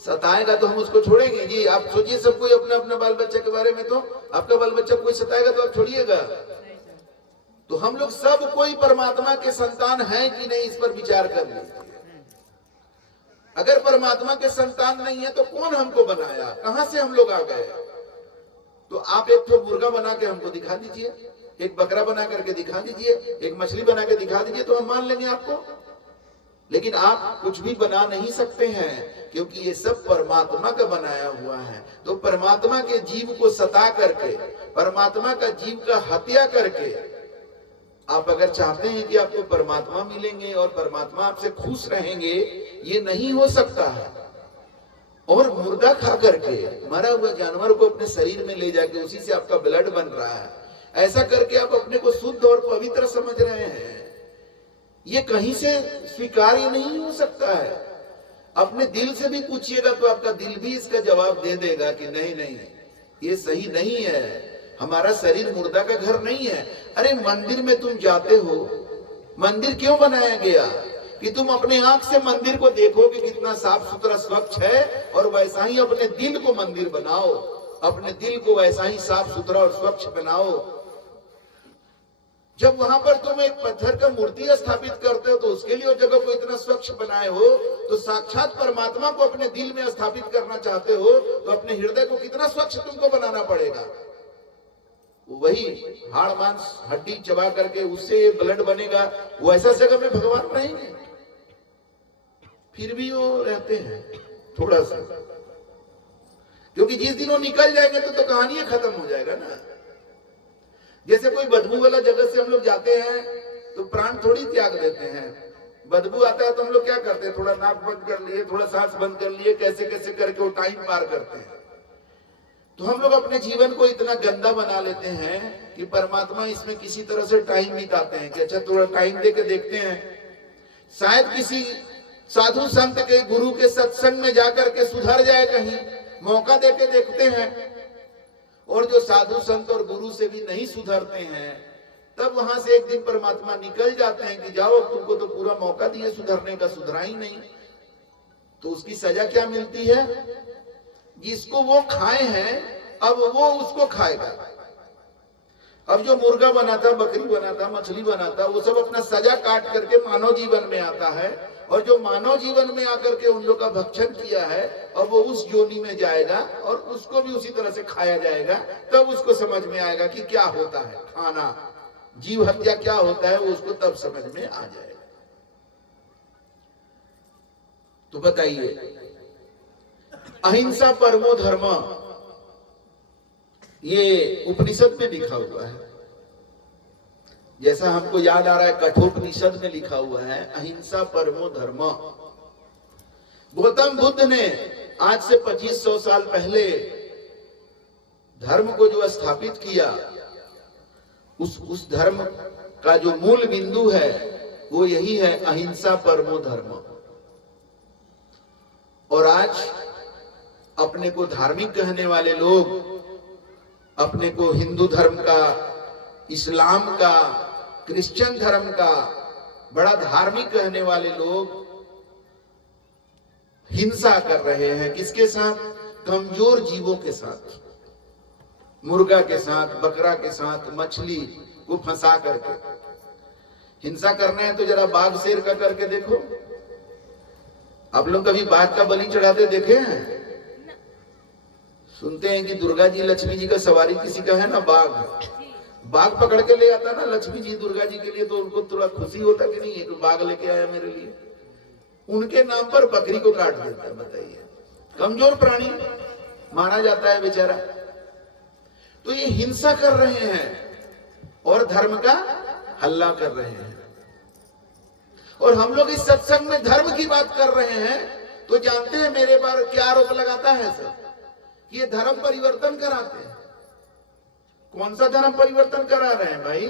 सताएगा तो हम उसको छोड़ेंगे? जी आप सोचिए, सब कोई अपने अपने बाल बच्चे के बारे में, तो आपका बाल बच्चा कोई सताएगा तो आप छोड़िएगा? तो हम लोग सब कोई परमात्मा के संतान हैं कि नहीं, इस पर विचार कर लीजिए। अगर परमात्मा के संतान नहीं है तो कौन हमको बनाया, कहां से हम लोग आ गए? तो आप एक तो मुर्गा बना के हमको दिखा दीजिए, एक बकरा बना करके दिखा दीजिए, एक मछली बना के दिखा दीजिए, तो हम मान लेंगे आपको। लेकिन आप कुछ भी बना नहीं सकते हैं, क्योंकि ये सब परमात्मा का बनाया हुआ है। तो परमात्मा के जीव को सता करके, परमात्मा का जीव का हत्या करके आप अगर चाहते हैं कि आपको परमात्मा मिलेंगे और परमात्मा आपसे खुश रहेंगे, ये नहीं हो सकता है। और मुर्दा खा करके, मरा हुआ जानवर को अपने शरीर में ले जाके उसी से आपका ब्लड बन रहा है, ऐसा करके आप अपने को शुद्ध और पवित्र समझ रहे हैं। ये कहीं से स्वीकार्य नहीं हो सकता है। अपने दिल से भी पूछिएगा तो आपका दिल भी इसका जवाब दे देगा कि नहीं नहीं, ये सही नहीं है। हमारा शरीर मुर्दा का घर नहीं है। अरे मंदिर में तुम जाते हो, मंदिर क्यों बनाया गया? कि तुम अपने आंख से मंदिर को देखो कि कितना साफ सुथरा स्वच्छ है, और वैसा ही अपने दिल को मंदिर बनाओ, अपने दिल को वैसा ही साफ सुथरा और स्वच्छ बनाओ। जब वहां पर तुम एक पत्थर का मूर्ति स्थापित करते हो तो उसके लिए उस जगह को इतना स्वच्छ बनाए हो, तो साक्षात परमात्मा को अपने दिल में स्थापित करना चाहते हो तो अपने हृदय को कितना स्वच्छ तुमको बनाना पड़ेगा। वही हाड़ मांस हड्डी चबा करके उससे ब्लड बनेगा, वो ऐसा जगह में भगवान रहेंगे? फिर भी वो रहते हैं थोड़ा सा, क्योंकि जिस दिन वो निकल जाएंगे तो कहानी खत्म हो जाएगा ना। जैसे कोई बदबू वाला जगह से हम लोग जाते हैं तो प्राण थोड़ी त्याग देते हैं। बदबू आता है तो हम लोग क्या करते हैं? थोड़ा नाक बंद कर लिए, थोड़ा सांस बंद कर लिए, कैसे कैसे करके वो टाइम पार करते हैं। तो हम लोग अपने जीवन को इतना गंदा बना लेते हैं कि परमात्मा इसमें किसी तरह से टाइम बिताते हैं कि अच्छा थोड़ा टाइम दे के देखते हैं, शायद किसी साधु संत के गुरु के सत्संग में जाकर के सुधर जाए, कहीं मौका दे के देखते हैं। और जो साधु संत और गुरु से भी नहीं सुधरते हैं, तब वहां से एक दिन परमात्मा निकल जाते हैं कि जाओ, तुमको तो पूरा मौका दिए सुधरने का, सुधरा ही नहीं। तो उसकी सजा क्या मिलती है? जिसको वो खाए हैं अब वो उसको खाएगा। अब जो मुर्गा बना था, बकरी बना था, मछली बना था, वो सब अपना सजा काट करके मानव जीवन में आता है, और जो मानव जीवन में आकर के उन लोग का भक्षण किया है, और वो उस योनि में जाएगा और उसको भी उसी तरह से खाया जाएगा। तब उसको समझ में आएगा कि क्या होता है खाना, जीव हत्या क्या होता है, वो उसको तब समझ में आ जाएगा। तो बताइए, अहिंसा परमो धर्म, ये उपनिषद में लिखा हुआ है। जैसा हमको याद आ रहा है कठोपनिषद में लिखा हुआ है, अहिंसा परमो धर्म। गौतम बुद्ध ने आज से 2500 साल पहले धर्म को जो स्थापित किया, उस धर्म का जो मूल बिंदु है वो यही है, अहिंसा परमो धर्म। और आज अपने को धार्मिक कहने वाले लोग, अपने को हिंदू धर्म का, इस्लाम का, क्रिश्चियन धर्म का बड़ा धार्मिक कहने वाले लोग हिंसा कर रहे हैं। किसके साथ? कमजोर जीवों के साथ, मुर्गा के साथ, बकरा के साथ, मछली को फंसा करके हिंसा करने हैं। तो जरा बाघ शेर का करके देखो। आप लोग कभी बाघ का बलि चढ़ाते देखे हैं? सुनते हैं कि दुर्गा जी लक्ष्मी जी का सवारी किसी का है ना, बाघ पकड़ के ले आता ना लक्ष्मी जी दुर्गा जी के लिए, तो उनको थोड़ा खुशी होता कि नहीं एक बाघ लेके आया मेरे लिए। उनके नाम पर बकरी को काट देता है। बताइए, कमजोर प्राणी मारा जाता है बेचारा। तो ये हिंसा कर रहे हैं और धर्म का हल्ला कर रहे हैं। और हम लोग इस सत्संग में धर्म की बात कर रहे हैं तो जानते हैं मेरे पर क्या आरोप लगाता है सर, कि ये धर्म परिवर्तन कराते हैं। कौन सा धर्म परिवर्तन करा रहे हैं भाई?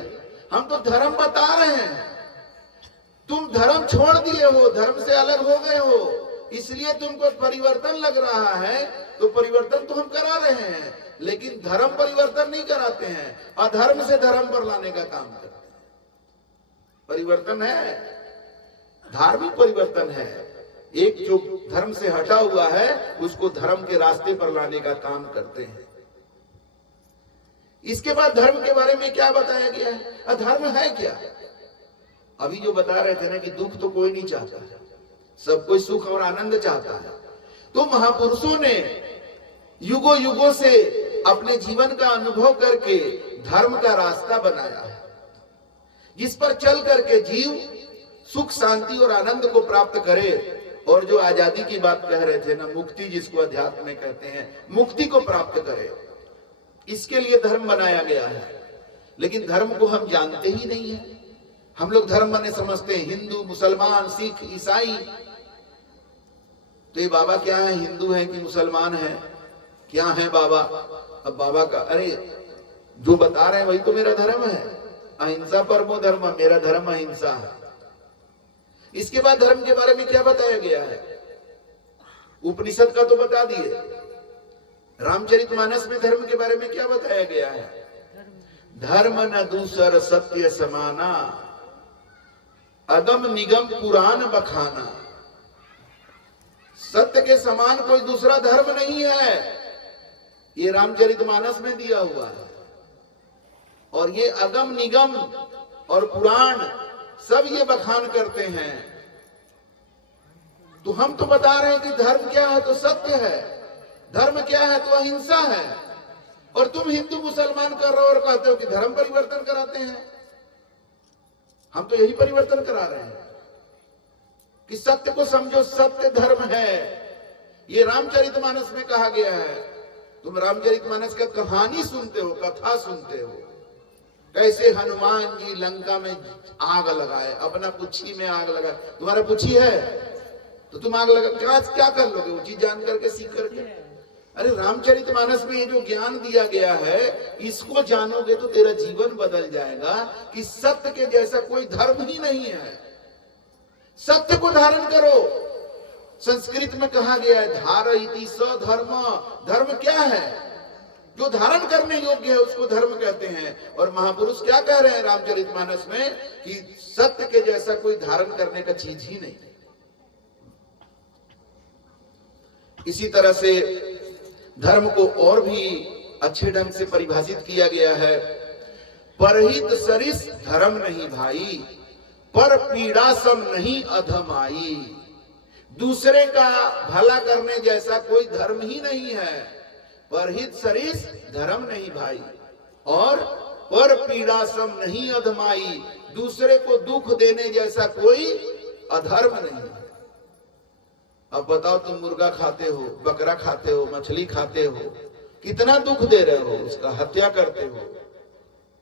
हम तो धर्म बता रहे हैं। तुम धर्म छोड़ दिए हो, धर्म से अलग हो गए हो, इसलिए तुमको परिवर्तन लग रहा है। तो परिवर्तन तो हम करा रहे हैं, लेकिन धर्म परिवर्तन नहीं कराते हैं, अधर्म से धर्म पर लाने का काम करते हैं। परिवर्तन है, धार्मिक परिवर्तन है। एक जो धर्म से हटा हुआ है उसको धर्म के रास्ते पर लाने का काम करते हैं। इसके बाद धर्म के बारे में क्या बताया गया है? अधर्म है क्या? अभी जो बता रहे थे ना कि दुख तो कोई नहीं चाहता, सब कोई सुख और आनंद चाहता है। तो महापुरुषों ने युगों युगों से अपने जीवन का अनुभव करके धर्म का रास्ता बनाया है, जिस पर चल करके जीव सुख, शांति और आनंद को प्राप्त करे। और जो आजादी की बात कह रहे थे ना, मुक्ति जिसको अध्यात्म में कहते हैं, मुक्ति को प्राप्त करे, इसके लिए धर्म बनाया गया है। लेकिन धर्म को हम जानते ही नहीं है। हम लोग धर्म माने समझते हैं हिंदू, मुसलमान, सिख, ईसाई। तो ये बाबा क्या है? हिंदू है कि मुसलमान है? क्या है बाबा? अब बाबा का, अरे जो बता रहे हैं वही तो मेरा धर्म है। अहिंसा परमो धर्म, मेरा धर्म अहिंसा है। इसके बाद धर्म के बारे में क्या बताया गया है? उपनिषद का तो बता दिए, रामचरितमानस में धर्म के बारे में क्या बताया गया है? धर्म न दूसर सत्य समाना, अगम निगम पुराण बखाना। सत्य के समान कोई दूसरा धर्म नहीं है, ये रामचरितमानस में दिया हुआ है। और ये अगम निगम और पुराण सब ये बखान करते हैं। तो हम तो बता रहे हैं कि धर्म क्या है? तो सत्य है। धर्म क्या है? तो अहिंसा है। और तुम हिंदू मुसलमान कर रहे हो और कहते हो कि धर्म परिवर्तन कराते हैं। हम तो यही परिवर्तन करा रहे हैं कि सत्य को समझो, सत्य धर्म है। ये रामचरितमानस में कहा गया है। तुम रामचरितमानस का कहानी सुनते हो, कथा सुनते हो, कैसे हनुमान जी लंका में आग लगाए, अपना पुच्छी में आग लगाए। तुम्हारा पुच्छी है तो तुम आग लगा क्या कर लोगे? वो चीज जान करके, सीख करके। अरे रामचरितमानस में ये जो ज्ञान दिया गया है, इसको जानोगे तो तेरा जीवन बदल जाएगा कि सत्य के जैसा कोई धर्म ही नहीं है। सत्य को धारण करो। संस्कृत में कहा गया है धारयति स धर्म। धर्म क्या है? जो धारण करने योग्य है उसको धर्म कहते हैं। और महापुरुष क्या कह रहे हैं रामचरितमानस में कि सत्य के जैसा कोई धारण करने का चीज ही नहीं। इसी तरह से धर्म को और भी अच्छे ढंग से परिभाषित किया गया है। परहित सरिस धर्म नहीं भाई, पर पीड़ा सम नहीं अधमाई। दूसरे का भला करने जैसा कोई धर्म ही नहीं है। परहित सरिस धर्म नहीं भाई, और पर पीड़ा सम नहीं अधमाई। दूसरे को दुख देने जैसा कोई अधर्म नहीं है। अब बताओ, तुम मुर्गा खाते हो, बकरा खाते हो, मछली खाते हो, कितना दुख दे रहे हो, उसका हत्या करते हो,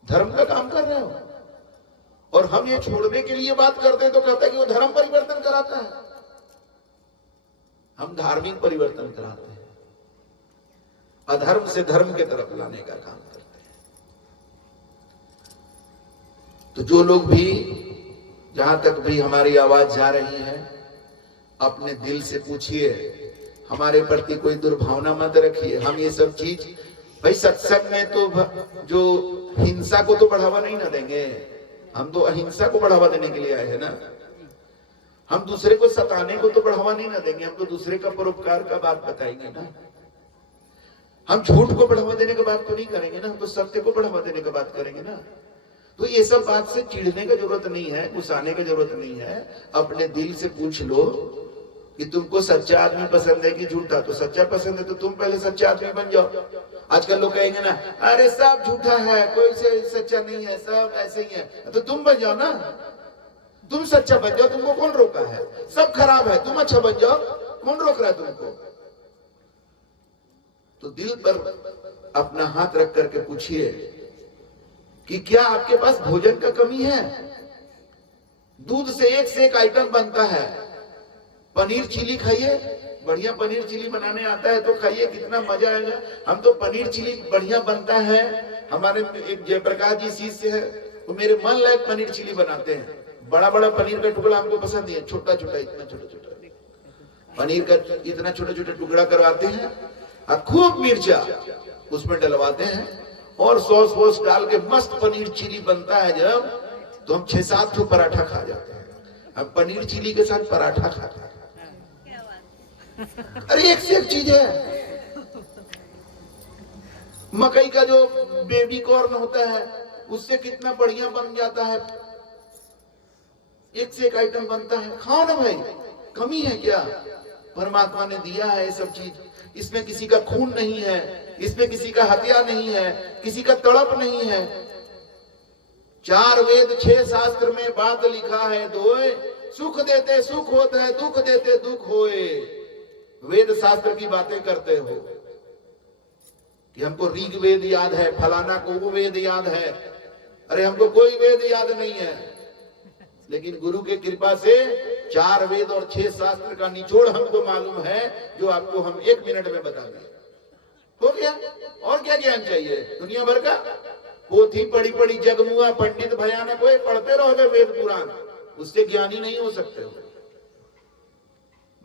धर्म का काम कर रहे हो। और हम ये छोड़ने के लिए बात करते हैं तो कहता है कि वो धर्म परिवर्तन कराता है। हम धार्मिक परिवर्तन कराते हैं, अधर्म से धर्म के तरफ लाने का काम करते हैं। तो जो लोग भी, जहां तक भी हमारी आवाज जा रही है, अपने दिल से पूछिए, हमारे प्रति कोई दुर्भावना मत रखिए। हम ये सब चीज, भाई सत्संग में तो जो हिंसा को तो बढ़ावा नहीं ना देंगे, हम तो अहिंसा को बढ़ावा देने के लिए आए हैं ना। हम दूसरे को सताने को तो बढ़ावा नहीं ना देंगे, हम तो दूसरे का परोपकार का बात बताएंगे ना। हम झूठ को बढ़ावा देने की बात तो नहीं करेंगे ना, हम तो सत्य को बढ़ावा देने की बात करेंगे ना। तो ये सब बात से चिढ़ने की जरूरत नहीं है, गुस्साने की जरूरत नहीं है। अपने दिल से पूछ लो कि तुमको सच्चा आदमी पसंद है कि झूठा। तो सच्चा पसंद है तो तुम पहले सच्चा आदमी बन जाओ। आजकल लोग कहेंगे ना, अरे सब झूठा है, कोई से सच्चा नहीं है, सब ऐसे ही है। तो तुम बन जाओ ना, तुम सच्चा बन जाओ, तुमको कौन रोका है? सब खराब है, तुम अच्छा बन जाओ, कौन रोक रहा है तुमको? तो दिल पर अपना हाथ रख करके पूछिए कि क्या आपके पास भोजन का कमी है? दूध से एक आइटम बनता है। पनीर चिली खाइए, बढ़िया पनीर चिली बनाने आता है तो खाइए, कितना मजा आएगा। हम तो पनीर चिली बढ़िया बनता है, हमारे एक जयप्रकाश जी शिष्य है, वो मेरे मन लायक पनीर चिली बनाते हैं। बड़ा बड़ा पनीर का टुकड़ा हमको पसंद नहीं है, छोटा छोटा, इतना छोटा छोटा पनीर का इतना छोटा छोटा टुकड़ा करवाते हैं और खूब मिर्चा उसमें डलवाते हैं और सॉस वॉस डाल के मस्त पनीर चिली बनता है। जब तो हम 6-7 ठो पराठा खा जाते हैं। हम पनीर चिली के साथ पराठा खाते हैं। अरे एक से एक चीज है। मकई का जो बेबी कॉर्न होता है उससे कितना बढ़िया बन जाता है, एक से एक आइटम बनता है। खाओ ना भाई, कमी है क्या? परमात्मा ने दिया है ये सब चीज। इसमें किसी का खून नहीं है, इसमें किसी का हत्या नहीं है, किसी का तड़प नहीं है। 4 वेद 6 शास्त्र में बात लिखा है, दोए सुख देते सुख होता है, दुख देते दुख होए। वेद शास्त्र की बातें करते हो कि हमको ऋग वेद याद है, फलाना को वो वेद याद है। अरे हमको कोई वेद याद नहीं है, लेकिन गुरु के कृपा से 4 वेद और 6 शास्त्र का निचोड़ हमको मालूम है, जो आपको हम 1 मिनट में बता दें। हो गया, और क्या ज्ञान चाहिए दुनिया भर का? पोथी पढ़ी पढ़ी जगमुआ पंडित भयानक हुए, पढ़ते रहोगे वेद पुराण, उससे ज्ञानी नहीं हो सकते हो।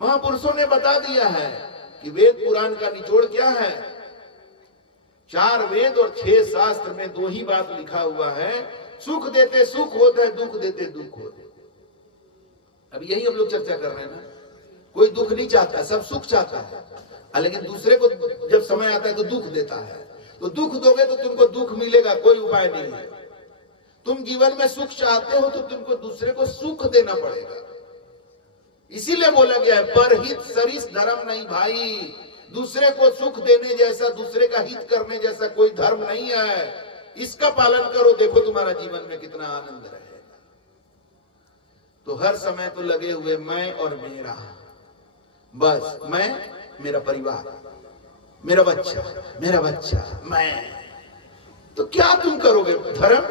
महापुरुषों ने बता दिया है कि वेद पुराण का निचोड़ क्या है। 4 वेद और 6 शास्त्र में 2 ही बात लिखा हुआ है, सुख देते सुख होता है, दुख देते दुख होता है। अब यही हम लोग चर्चा कर रहे हैं ना। कोई दुख नहीं चाहता, सब सुख चाहता है, लेकिन दूसरे को जब समय आता है तो दुख देता है। तो दुख दोगे तो तुमको दुख मिलेगा, कोई उपाय नहीं है। तुम जीवन में सुख चाहते हो तो तुमको दूसरे को सुख देना पड़ेगा। इसीलिए बोला गया है, परहित सरिस धर्म नहीं भाई। दूसरे को सुख देने जैसा, दूसरे का हित करने जैसा कोई धर्म नहीं है। इसका पालन करो, देखो तुम्हारा जीवन में कितना आनंद रहेगा। तो हर समय तो लगे हुए मैं और मेरा, बस मैं, मेरा परिवार, मेरा बच्चा, मैं। तो क्या तुम करोगे? धर्म?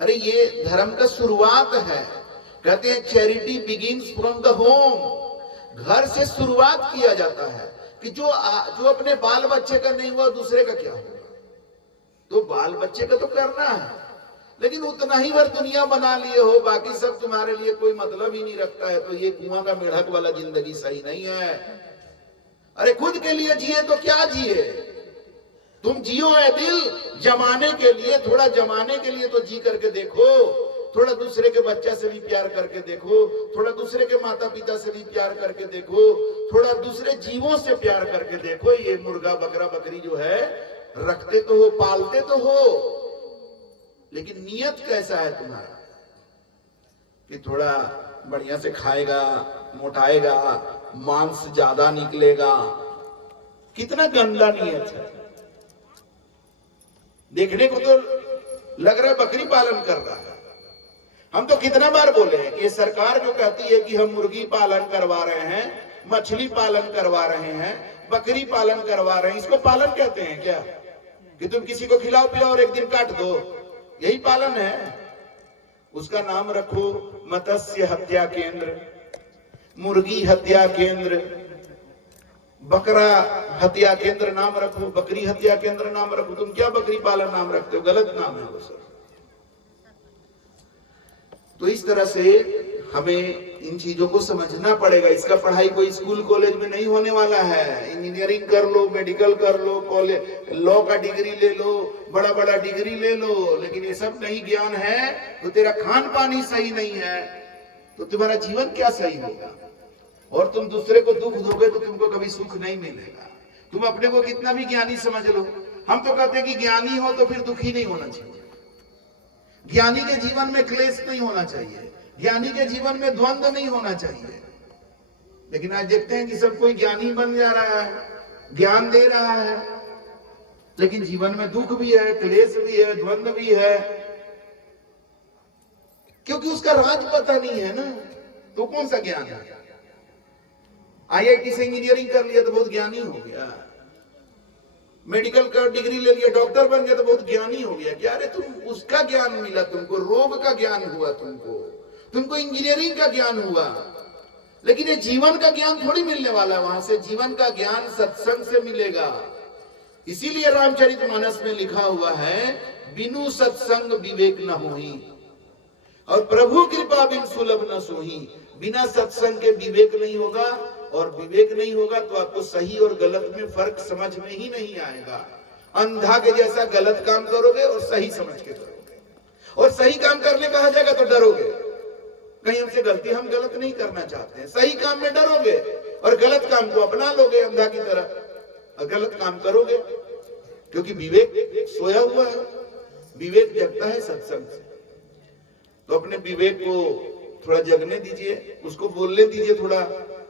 अरे ये धर्म का शुरुआत है। कहते हैं charity begins from the home. घर से शुरुआत किया जाता है कि जो अपने बाल बच्चे का नहीं हुआ, दूसरे का क्या होगा? तो बाल बच्चे का तो करना है, लेकिन उतना ही भर दुनिया बना लिए हो, बाकी सब तुम्हारे लिए कोई मतलब ही नहीं रखता है। तो ये कुआं का मेढक वाला जिंदगी सही नहीं है। अरे खुद के लिए जिए तो क्या जिए? तुम जियो है दिल जमाने के लिए, थोड़ा जमाने के लिए तो जी करके देखो। थोड़ा दूसरे के बच्चा से भी प्यार करके देखो, थोड़ा दूसरे के माता पिता से भी प्यार करके देखो, थोड़ा दूसरे जीवों से प्यार करके देखो। ये मुर्गा बकरा बकरी जो है, रखते तो हो, पालते तो हो, लेकिन नियत कैसा है तुम्हारा? कि थोड़ा बढ़िया से खाएगा, मोटाएगा, मांस ज्यादा निकलेगा। कितना गंदा नियत है। देखने को तो लग रहा है बकरी पालन कर रहा है। हम तो कितना बार बोले हैं कि ये सरकार जो कहती है कि हम मुर्गी पालन करवा रहे हैं, मछली पालन करवा रहे हैं, बकरी पालन करवा रहे हैं, इसको पालन कहते हैं क्या? कि तुम किसी को खिलाओ पिलाओ और एक दिन काट दो, यही पालन है? उसका नाम रखो मत्स्य हत्या केंद्र, मुर्गी हत्या केंद्र, बकरा हत्या केंद्र नाम रखो, बकरी हत्या केंद्र नाम रखो। तुम क्या बकरी पालन नाम रखते हो? गलत नाम है वो सर। तो इस तरह से हमें इन चीजों को समझना पड़ेगा। इसका पढ़ाई कोई स्कूल कॉलेज में नहीं होने वाला है। इंजीनियरिंग कर लो, मेडिकल कर लो, कॉलेज लॉ का डिग्री ले लो, बड़ा बड़ा डिग्री ले लो, लेकिन ये सब नहीं ज्ञान है तो तेरा खान पान ही सही नहीं है तो तुम्हारा जीवन क्या सही होगा? और तुम दूसरे को दुख दोगे तो तुमको कभी सुख नहीं मिलेगा। तुम अपने को कितना भी ज्ञानी समझ लो, हम तो कहते हैं कि ज्ञानी हो तो फिर दुखी नहीं होना चाहिए। ज्ञानी के जीवन में क्लेश नहीं होना चाहिए, ज्ञानी के जीवन में द्वंद्व नहीं होना चाहिए। लेकिन आज देखते हैं कि सब कोई ज्ञानी बन जा रहा है, ज्ञान दे रहा है, लेकिन जीवन में दुख भी है, क्लेश भी है, द्वंद्व भी है, क्योंकि उसका राज पता नहीं है ना। तो कौन सा ज्ञान है? IIT से इंजीनियरिंग कर लिया तो बहुत ज्ञानी हो गया, मेडिकल का डिग्री ले लिया, डॉक्टर बन गया तो बहुत ज्ञानी हो गया। क्या? अरे तुम उसका ज्ञान मिला, तुमको रोग का ज्ञान हुआ, तुमको इंजीनियरिंग का ज्ञान हुआ, लेकिन ये जीवन का ज्ञान थोड़ी मिलने वाला है वहां से। जीवन का ज्ञान सत्संग से मिलेगा। इसीलिए रामचरितमानस में लिखा हुआ है, बिनु सत्संग विवेक न होई और प्रभु कृपा बिन सुलभ न सोही। बिना सत्संग के विवेक नहीं होगा, और विवेक नहीं होगा तो आपको सही और गलत में फर्क समझ में ही नहीं आएगा। अंधा के जैसा गलत काम करोगे और सही समझ के करोगे, और सही काम करने कहा जाएगा तो डरोगे, कहीं हमसे गलती, हम गलत नहीं करना चाहते हैं। सही काम में डरोगे और गलत काम को अपना लोगे अंधा की तरह, और गलत काम करोगे, क्योंकि विवेक सोया हुआ है। विवेक जगता है सत्संग से। तो अपने विवेक को थोड़ा जगने दीजिए, उसको बोलने दीजिए थोड़ा।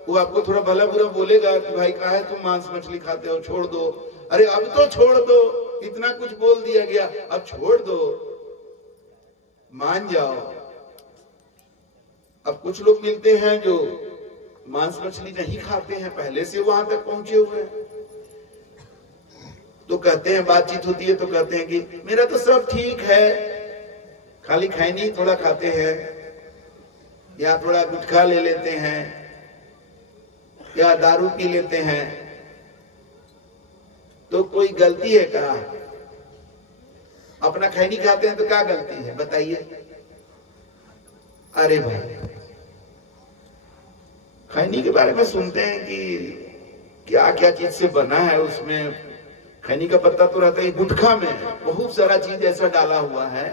वो आपको थोड़ा भला बुरा बोलेगा कि भाई कहा है तुम मांस मछली खाते हो, छोड़ दो। अरे अब तो छोड़ दो, इतना कुछ बोल दिया गया, अब छोड़ दो, मान जाओ। अब कुछ लोग मिलते हैं जो मांस मछली नहीं खाते हैं, पहले से वहां तक पहुंचे हुए हैं, तो कहते हैं, बातचीत होती है तो कहते हैं कि मेरा तो सब ठीक है, खाली खैनी थोड़ा खाते हैं, या थोड़ा गुटखा ले लेते हैं, या दारू पी लेते हैं, तो कोई गलती है क्या? अपना खैनी खाते हैं तो क्या गलती है बताइए? अरे भाई, खैनी के बारे में सुनते हैं कि क्या क्या चीज से बना है, उसमें खैनी का पत्ता तो रहता है, गुटखा में बहुत सारा चीज ऐसा डाला हुआ है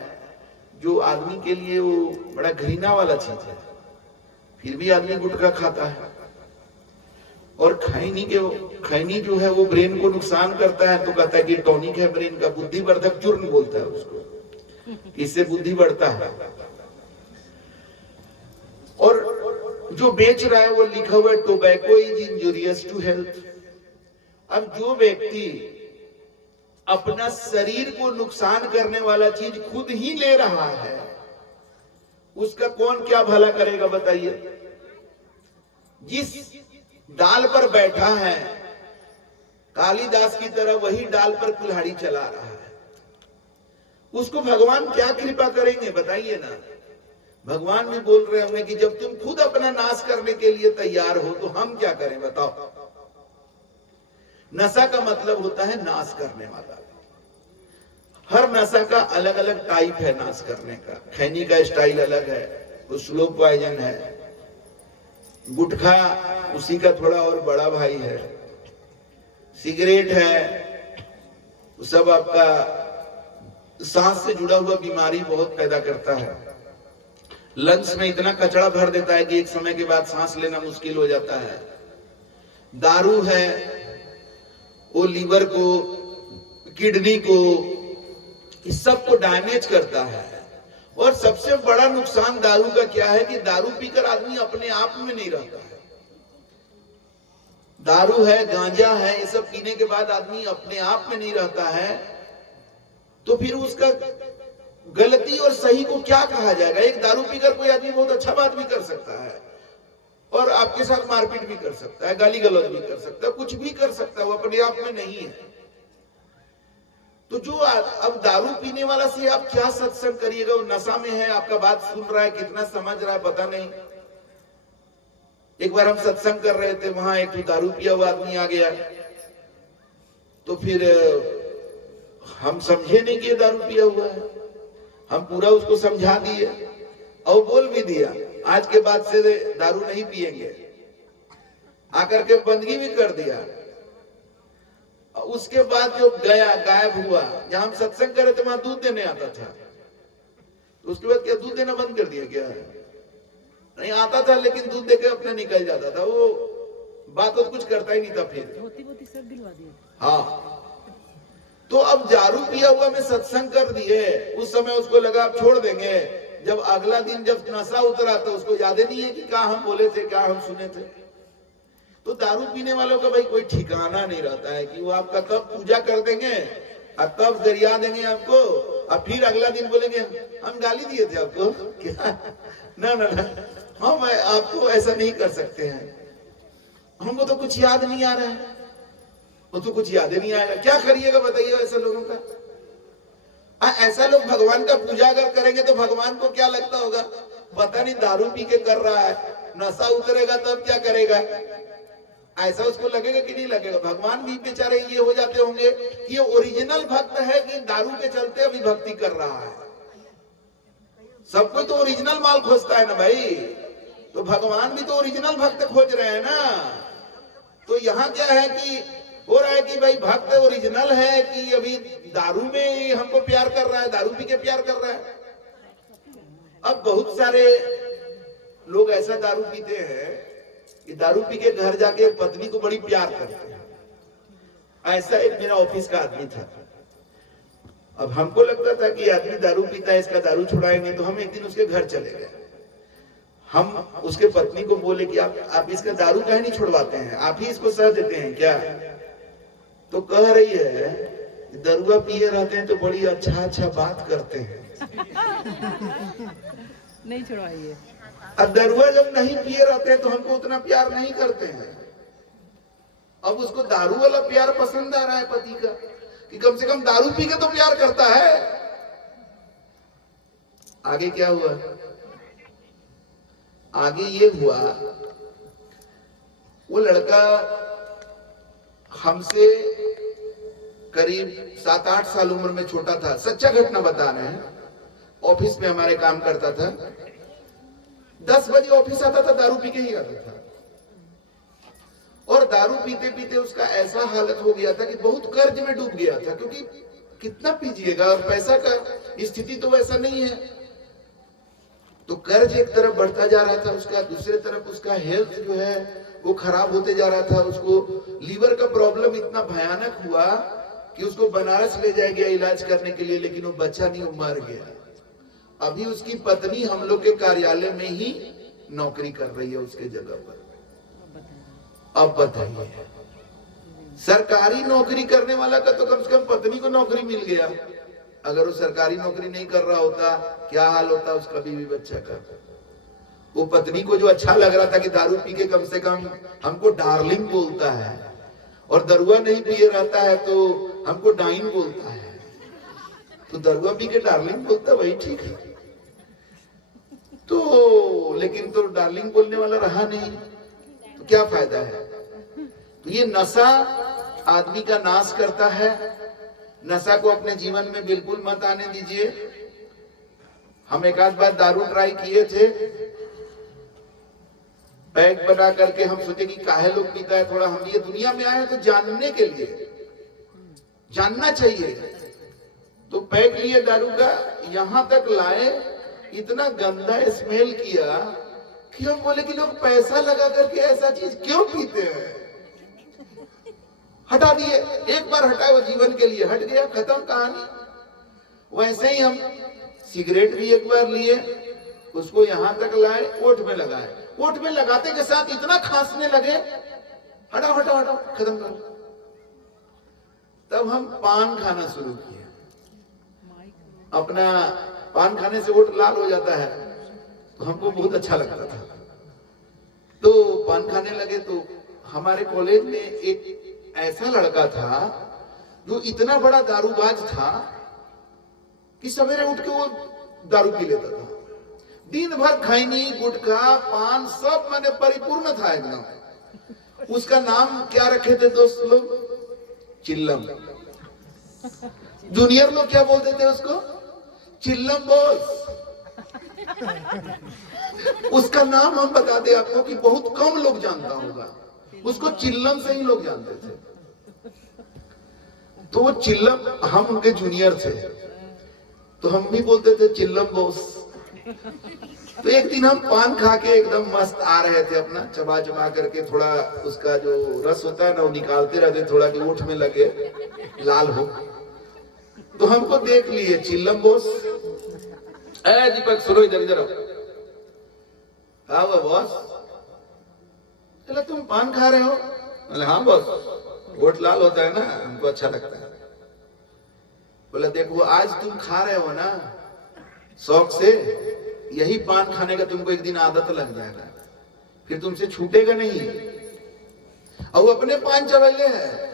जो आदमी के लिए वो बड़ा घृणा वाला चीज है, फिर भी आदमी गुटखा खाता है। और खैनी जो है वो ब्रेन को नुकसान करता है, तो कहता है कि टॉनिक है ब्रेन का, बुद्धिवर्धक चूर्ण बोलता है उसको, इससे बुद्धि बढ़ता है। और जो बेच रहा है वो लिखा हुआ है tobacco is injurious to health. अब जो व्यक्ति अपना शरीर को नुकसान करने वाला चीज खुद ही ले रहा है, उसका कौन क्या भला करेगा बताइए? जिस डाल पर बैठा है कालिदास की तरह, वही डाल पर कुल्हाड़ी चला रहा है, उसको भगवान क्या कृपा करेंगे बताइए ना? भगवान भी बोल रहे होंगे कि जब तुम खुद अपना नाश करने के लिए तैयार हो तो हम क्या करें बताओ? नशा का मतलब होता है नाश करने वाला। हर नशा का अलग अलग टाइप है नाश करने का। खैनी का स्टाइल अलग है, वो स्लो पॉइजन है। गुटखा उसी का थोड़ा और बड़ा भाई है। सिगरेट है, सब आपका सांस से जुड़ा हुआ बीमारी बहुत पैदा करता है। लंग्स में इतना कचरा भर देता है कि एक समय के बाद सांस लेना मुश्किल हो जाता है। दारू है, वो लीवर को, किडनी को, इस सब को डैमेज करता है। और सबसे बड़ा नुकसान दारू का क्या है कि दारू पीकर आदमी अपने आप में नहीं रहता है। दारू है, गांजा है, ये सब पीने के बाद आदमी अपने आप में नहीं रहता है, तो फिर उसका गलती और सही को क्या कहा जाएगा? एक दारू पीकर कोई आदमी बहुत अच्छा बात भी कर सकता है, और आपके साथ मारपीट भी कर सकता है, गाली गलौज भी कर सकता है, कुछ भी कर सकता है, वो अपने आप में नहीं है। तो जो अब दारू पीने वाला से आप क्या सत्संग करिएगा, वो नशा में है, आपका बात सुन रहा है, कितना समझ रहा है पता नहीं। एक बार हम सत्संग कर रहे थे, वहां एक दारू पिया हुआ आदमी आ गया, तो फिर हम समझे नहीं कि ये दारू पिया हुआ है, हम पूरा उसको समझा दिए और बोल भी दिया आज के बाद से दारू नहीं पिएंगे, आकर के बंदगी भी कर दिया। उसके बाद जो गया गायब हुआ, जहां हम सत्संग कर रहे थे वहां दूध देने आता था, तो उसके बाद क्या दूध देना बंद कर दिया क्या? नहीं आता था, लेकिन दूध देके अपने निकल जाता था, वो बात और कुछ करता ही नहीं था। फिर धोती सब दिलवा दिए। हाँ, तो अब दारू पिया हुआ में सत्संग कर दिए, उस समय उसको लगा आप छोड़ देंगे, जब अगला दिन जब नशा उतरा तो उसको याद ही नहीं है कि क्या हम बोले थे, क्या हम सुने थे। तो दारू पीने वालों का भाई कोई ठिकाना नहीं रहता है कि वो आपका तब पूजा कर देंगे और तब दरिया देंगे आपको, और फिर अगला दिन बोलेंगे हम गाली दिए थे आपको क्या? ना ना ना, हम आपको ऐसा नहीं कर सकते हैं, हमको तो कुछ याद नहीं आ रहा है, वो तो कुछ याद ही नहीं आएगा, क्या करिएगा बताइए ऐसे लोगों का। ऐसा लोग भगवान का पूजा अगर करेंगे तो भगवान को क्या लगता होगा, पता नहीं दारू पी के कर रहा है, नशा उतरेगा तब क्या करेगा, ऐसा उसको लगेगा कि नहीं लगेगा। भगवान भी बेचारे ये हो जाते होंगे कि ये ओरिजिनल भक्त है कि दारू के चलते अभी भक्ति कर रहा है। सब कोई तो ओरिजिनल माल खोजता है ना भाई, तो भगवान भी तो ओरिजिनल भक्त खोज रहे हैं ना। तो यहाँ क्या है कि हो रहा है कि भाई भक्त ओरिजिनल है कि अभी दारू में हमको प्यार कर रहा है, दारू पी के प्यार कर रहा है। अब बहुत सारे लोग ऐसा दारू पीते हैं कि दारू पी के घर जाके पत्नी को बड़ी प्यार करते हैं। ऐसा एक मेरा ऑफिस का आदमी था, अब हमको लगता था कि आदमी दारू पीता है, इसका दारू छुड़ाएंगे, तो हम एक दिन उसके घर चले गए। हम उसके पत्नी को बोले कि आप इसका दारू काहे नहीं छुड़वाते हैं, आप ही इसको सह देते हैं क्या? तो कह रही है दरुआ पिए रहते हैं तो बड़ी अच्छा बात करते हैं। नहीं छुड़वाइए। अब दरुआ जब नहीं पिए रहते हैं तो हमको उतना प्यार नहीं करते हैं। अब उसको दारू वाला प्यार पसंद आ रहा है पति का, कि कम से कम दारू पी के तो प्यार करता है। आगे क्या हुआ? आगे ये हुआ, वो लड़का हमसे करीब 7-8 साल उम्र में छोटा था, सच्चा घटना बता रहे हैं। ऑफिस में हमारे काम करता था, 10 बजे ऑफिस आता था, दारू पी के ही आता था। और दारू पीते पीते उसका ऐसा हालत हो गया था कि बहुत कर्ज में डूब गया था, क्योंकि कितना पीजिएगा, और पैसा का स्थिति तो वैसा नहीं है। तो कर्ज एक तरफ बढ़ता जा रहा था उसका, दूसरे तरफ उसका हेल्थ जो है वो खराब होते जा रहा था। उसको लीवर का प्रॉब्लम इतना भयानक हुआ कि उसको बनारस ले जाया गया इलाज करने के लिए, लेकिन वो बच्चा नहीं, वो मर गया। अभी उसकी पत्नी हम लोग के कार्यालय में ही नौकरी कर रही है उसके जगह पर। अब बताइए, सरकारी नौकरी करने वाला का तो कम से कम पत्नी को नौकरी मिल गया, अगर वो सरकारी नौकरी नहीं कर रहा होता क्या हाल होता उसका बीवी बच्चा का। वो पत्नी को जो अच्छा लग रहा था कि दारू पी के कम से कम हमको डार्लिंग बोलता है, और दरुआ नहीं पिए रहता है तो हमको डाइन बोलता है, तो दरुआ पी के डार्लिंग बोलता, वही ठीक है। तो लेकिन तो डार्लिंग बोलने वाला रहा नहीं, तो क्या फायदा है। तो ये नशा आदमी का नाश करता है। नशा को अपने जीवन में बिल्कुल मत आने दीजिए। हम एक आध बार दारू ट्राई किए थे, पैक बना करके हम सोचे कि काहे लोग पीता है, थोड़ा हम ये दुनिया में आए तो जानने के लिए, जानना चाहिए। तो पैक लिए दारू का, यहां तक लाए, इतना गंदा स्मेल किया कि हम बोले कि लोग पैसा लगा करके ऐसा चीज क्यों पीते हैं। हटा दिए, एक बार हटाए वो जीवन के लिए, हट गया, खत्म कहानी। वैसे ही हम सिगरेट भी एक बार लिए, उसको यहां तक लाए, ओठ में लगाए, ओठ में लगाते के साथ इतना खांसने लगे, हटाओ हटाओ हटाओ, खत्म करो। तब हम पान खाना शुरू किए। अपना पान खाने से ओठ लाल हो जाता है, तो हमको बहुत अच्छा लगता था, तो पान खाने लगे। तो हमारे कॉलेज में एक ऐसा लड़का था जो इतना बड़ा दारूबाज था कि सवेरे उठ के वो दारू पी लेता था, दिन भर खैनी गुटखा पान सब मैंने परिपूर्ण था एकदम। उसका नाम क्या रखे थे दोस्त लोग? चिल्लम। जूनियर लोग क्या बोलते थे उसको? चिल्लम बॉस। उसका नाम हम बता दें आपको कि बहुत कम लोग जानता होगा, उसको चिल्लम से ही लोग जानते थे। तो वो चिल्लम, हम उनके जूनियर थे तो हम भी बोलते थे चिल्लम बॉस। तो एक दिन हम पान खा के एकदम मस्त आ रहे थे, अपना चबा चबा करके, थोड़ा उसका जो रस होता है ना वो निकालते रहते, थोड़ा कि ओठ में लगे लाल हो। तो हमको देख लिए चिल्लम बॉस। ए दीपक सुनो, इधर इधर आओ। हाँ वो बॉस, चलो तुम पान खा रहे हो? बोले हाँ बॉस, ओठ लाल होता है ना, हमको अच्छा लगता है। बोला देखो आज तुम खा रहे हो ना शौक से, यही पान खाने का तुमको एक दिन आदत लग जाएगा, फिर तुमसे छूटेगा नहीं। और वो अपने पान चबेले है।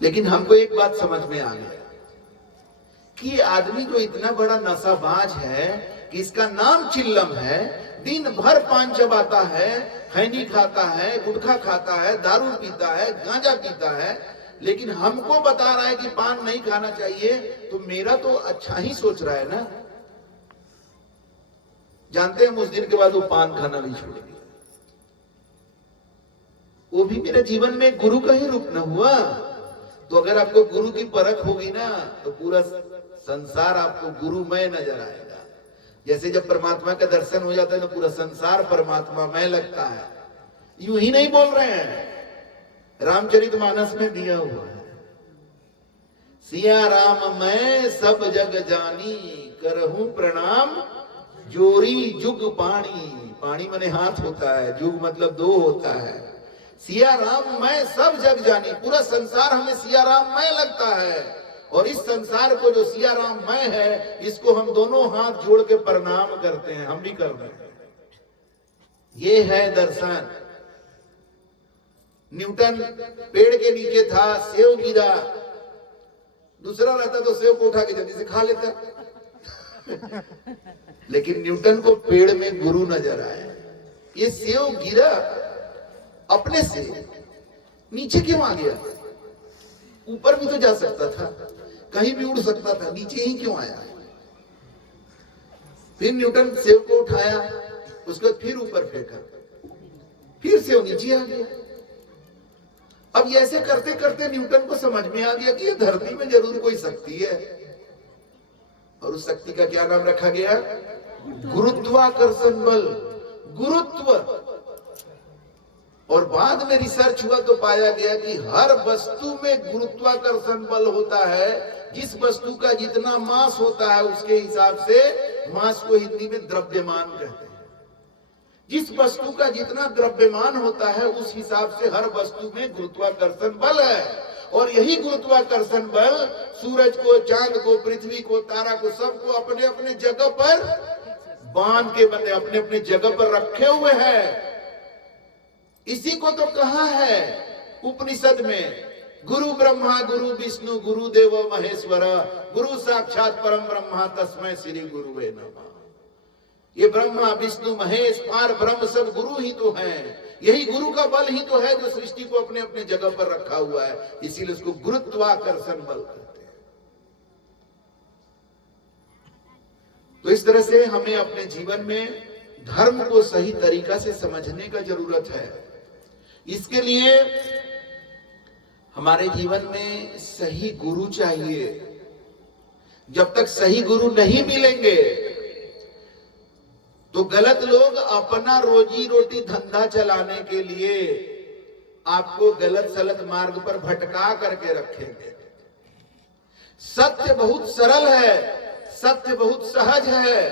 लेकिन हमको एक बात समझ में आ गया कि ये आदमी जो इतना बड़ा नशाबाज है कि इसका नाम चिल्लम है, दिन भर पान चबाता है, खैनी खाता है, गुटखा खाता है, दारू पीता है, गांजा पीता है, लेकिन हमको बता रहा है कि पान नहीं खाना चाहिए, तो मेरा तो अच्छा ही सोच रहा है ना। जानते हैं उस दिन के बाद वो पान खाना नहीं छोड़ दिया। वो भी मेरे जीवन में गुरु का ही रूप न हुआ। तो अगर आपको गुरु की परख होगी ना तो पूरा संसार आपको गुरुमय नजर आएगा। जैसे जब परमात्मा का दर्शन हो जाता है ना पूरा संसार परमात्मामय लगता है। यूं ही नहीं बोल रहे हैं, रामचरितमानस में दिया हुआ है, सिया राम मैं सब जग जानी, करहूं प्रणाम जोरी जुग पाणी। पाणी माने हाथ होता है, जुग मतलब दो होता है। सिया राम मैं सब जग जानी, पूरा संसार हमें सिया राम मैं लगता है, और इस संसार को जो सिया राम मैं है इसको हम दोनों हाथ जोड़ के प्रणाम करते हैं। हम भी कर रहे हैं। ये है दर्शन। न्यूटन पेड़ के नीचे था, सेव गिरा, दूसरा रहता तो सेव को उठा के जल्दी से खा लेता। लेकिन न्यूटन को पेड़ में गुरु नजर आया। ये सेव गिरा अपने से, नीचे क्यों आ गया? ऊपर भी तो जा सकता था, कहीं भी उड़ सकता था, नीचे ही क्यों आया? फिर न्यूटन सेव को उठाया, उसको फिर ऊपर फेंका, फिर सेव नीचे आ गया। अब ये ऐसे करते करते न्यूटन को समझ में आ गया कि ये धरती में जरूर कोई शक्ति है, और उस शक्ति का क्या नाम रखा गया? गुरुत्वाकर्षण बल। गुरुत्व। और बाद में रिसर्च हुआ तो पाया गया कि हर वस्तु में गुरुत्वाकर्षण बल होता है। जिस वस्तु का जितना मास होता है उसके हिसाब से मास को हिंदी में द्रव्यमान कहते हैं। जिस वस्तु का जितना द्रव्यमान होता है उस हिसाब से हर वस्तु में गुरुत्वाकर्षण बल है। और यही गुरुत्वाकर्षण बल सूरज को, चांद को, पृथ्वी को, तारा को, सबको अपने अपने जगह पर बांध के बने अपने अपने जगह पर रखे हुए हैं। इसी को तो कहा है उपनिषद में, गुरु ब्रह्मा गुरु विष्णु गुरु देव महेश्वर, गुरु साक्षात परम ब्रह्मा तस्मै श्री गुरुवे नमः। ये ब्रह्मा विष्णु महेश पार ब्रह्म सब गुरु ही तो हैं। यही गुरु का बल ही तो है जो सृष्टि को अपने अपने जगह पर रखा हुआ है, इसीलिए उसको गुरुत्वाकर्षण बल कहते हैं। तो इस तरह से हमें अपने जीवन में धर्म को सही तरीका से समझने का जरूरत है। इसके लिए हमारे जीवन में सही गुरु चाहिए। जब तक सही गुरु नहीं मिलेंगे तो गलत लोग अपना रोजी रोटी धंधा चलाने के लिए आपको गलत सलत मार्ग पर भटका करके रखेंगे। सत्य बहुत सरल है, सत्य बहुत सहज है,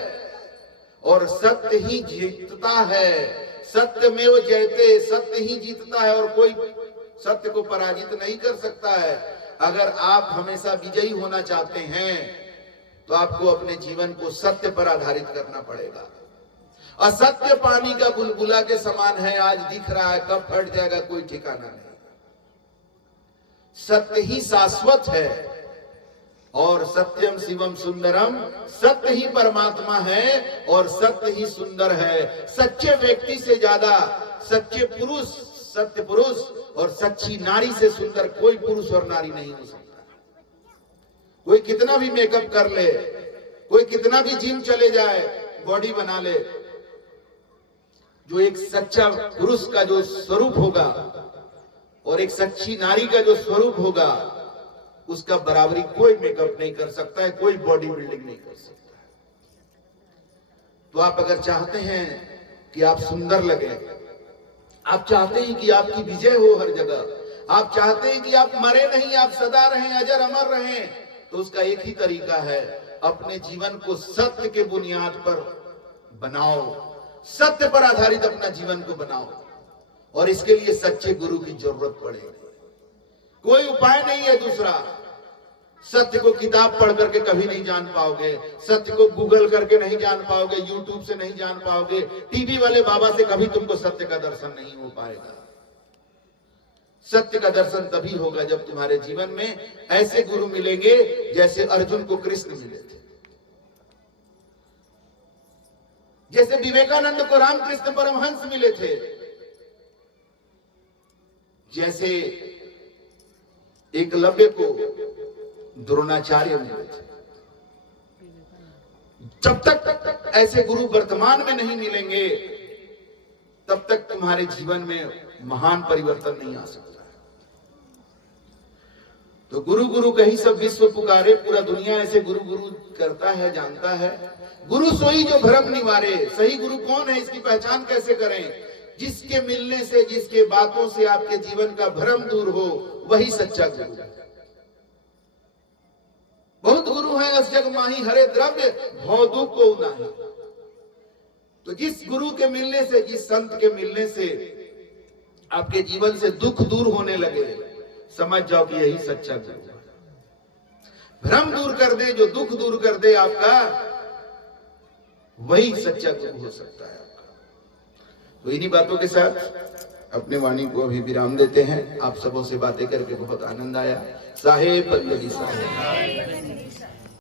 और सत्य ही जीतता है। सत्य में वो जयते, सत्य ही जीतता है, और कोई सत्य को पराजित नहीं कर सकता है। अगर आप हमेशा विजयी होना चाहते हैं तो आपको अपने जीवन को सत्य पर आधारित करना पड़ेगा। असत्य पानी का बुलबुला के समान है, आज दिख रहा है, कब फट जाएगा कोई ठिकाना नहीं। सत्य ही शाश्वत है और सत्यम शिवम सुंदरम, सत्य ही परमात्मा है और सत्य ही सुंदर है। सच्चे व्यक्ति से ज्यादा सच्चे पुरुष, सत्य पुरुष और सच्ची नारी से सुंदर कोई पुरुष और नारी नहीं हो सकता। कोई कितना भी मेकअप कर ले, कोई कितना भी जिम चले जाए, बॉडी बना ले, जो एक सच्चा पुरुष का जो स्वरूप होगा और एक सच्ची नारी का जो स्वरूप होगा, उसका बराबरी कोई मेकअप नहीं कर सकता है, कोई बॉडी बिल्डिंग नहीं कर सकता है। तो आप अगर चाहते हैं कि आप सुंदर लगे, आप चाहते हैं कि आपकी विजय हो हर जगह, आप चाहते हैं कि आप मरे नहीं, आप सदा रहें, अजर अमर रहें, तो उसका एक ही तरीका है, अपने जीवन को सत्य के बुनियाद पर बनाओ, सत्य पर आधारित अपना जीवन को बनाओ। और इसके लिए सच्चे गुरु की जरूरत पड़ेगी, कोई उपाय नहीं है दूसरा। सत्य को किताब पढ़ करके कभी नहीं जान पाओगे, सत्य को गूगल करके नहीं जान पाओगे, यूट्यूब से नहीं जान पाओगे, टीवी वाले बाबा से कभी तुमको सत्य का दर्शन नहीं हो पाएगा। सत्य का दर्शन तभी होगा जब तुम्हारे जीवन में ऐसे गुरु मिलेंगे जैसे अर्जुन को कृष्ण मिले थे, जैसे विवेकानंद को रामकृष्ण परमहंस मिले थे, जैसे एकलव्य को द्रोणाचार्य मिले थे। जब तक ऐसे गुरु वर्तमान में नहीं मिलेंगे तब तक तुम्हारे जीवन में महान परिवर्तन नहीं आ सकता। तो गुरु गुरु कही सब विश्व पुकारे, पूरा दुनिया ऐसे गुरु गुरु करता है, जानता है। गुरु सोई जो भ्रम निवारे, सही गुरु कौन है इसकी पहचान कैसे करें? जिसके मिलने से, जिसके बातों से आपके जीवन का भ्रम दूर हो, वही सच्चा गुरु है। बहुत गुरु हैं अस जग माही, हरे द्रव्य भव दुख को नाही। तो जिस गुरु के मिलने से, जिस संत के मिलने से आपके जीवन से दुख दूर होने लगे, समझ जाओ कि यही सच्चा गुरु है। भ्रम दूर कर दे, जो दुख दूर कर दे आपका, वही सच्चा गुरु हो सकता है आपका। तो इन्हीं बातों के साथ अपने वाणी को अभी विराम देते हैं। आप सबों से बातें करके बहुत आनंद आया। साहेब बंदगी साहेब।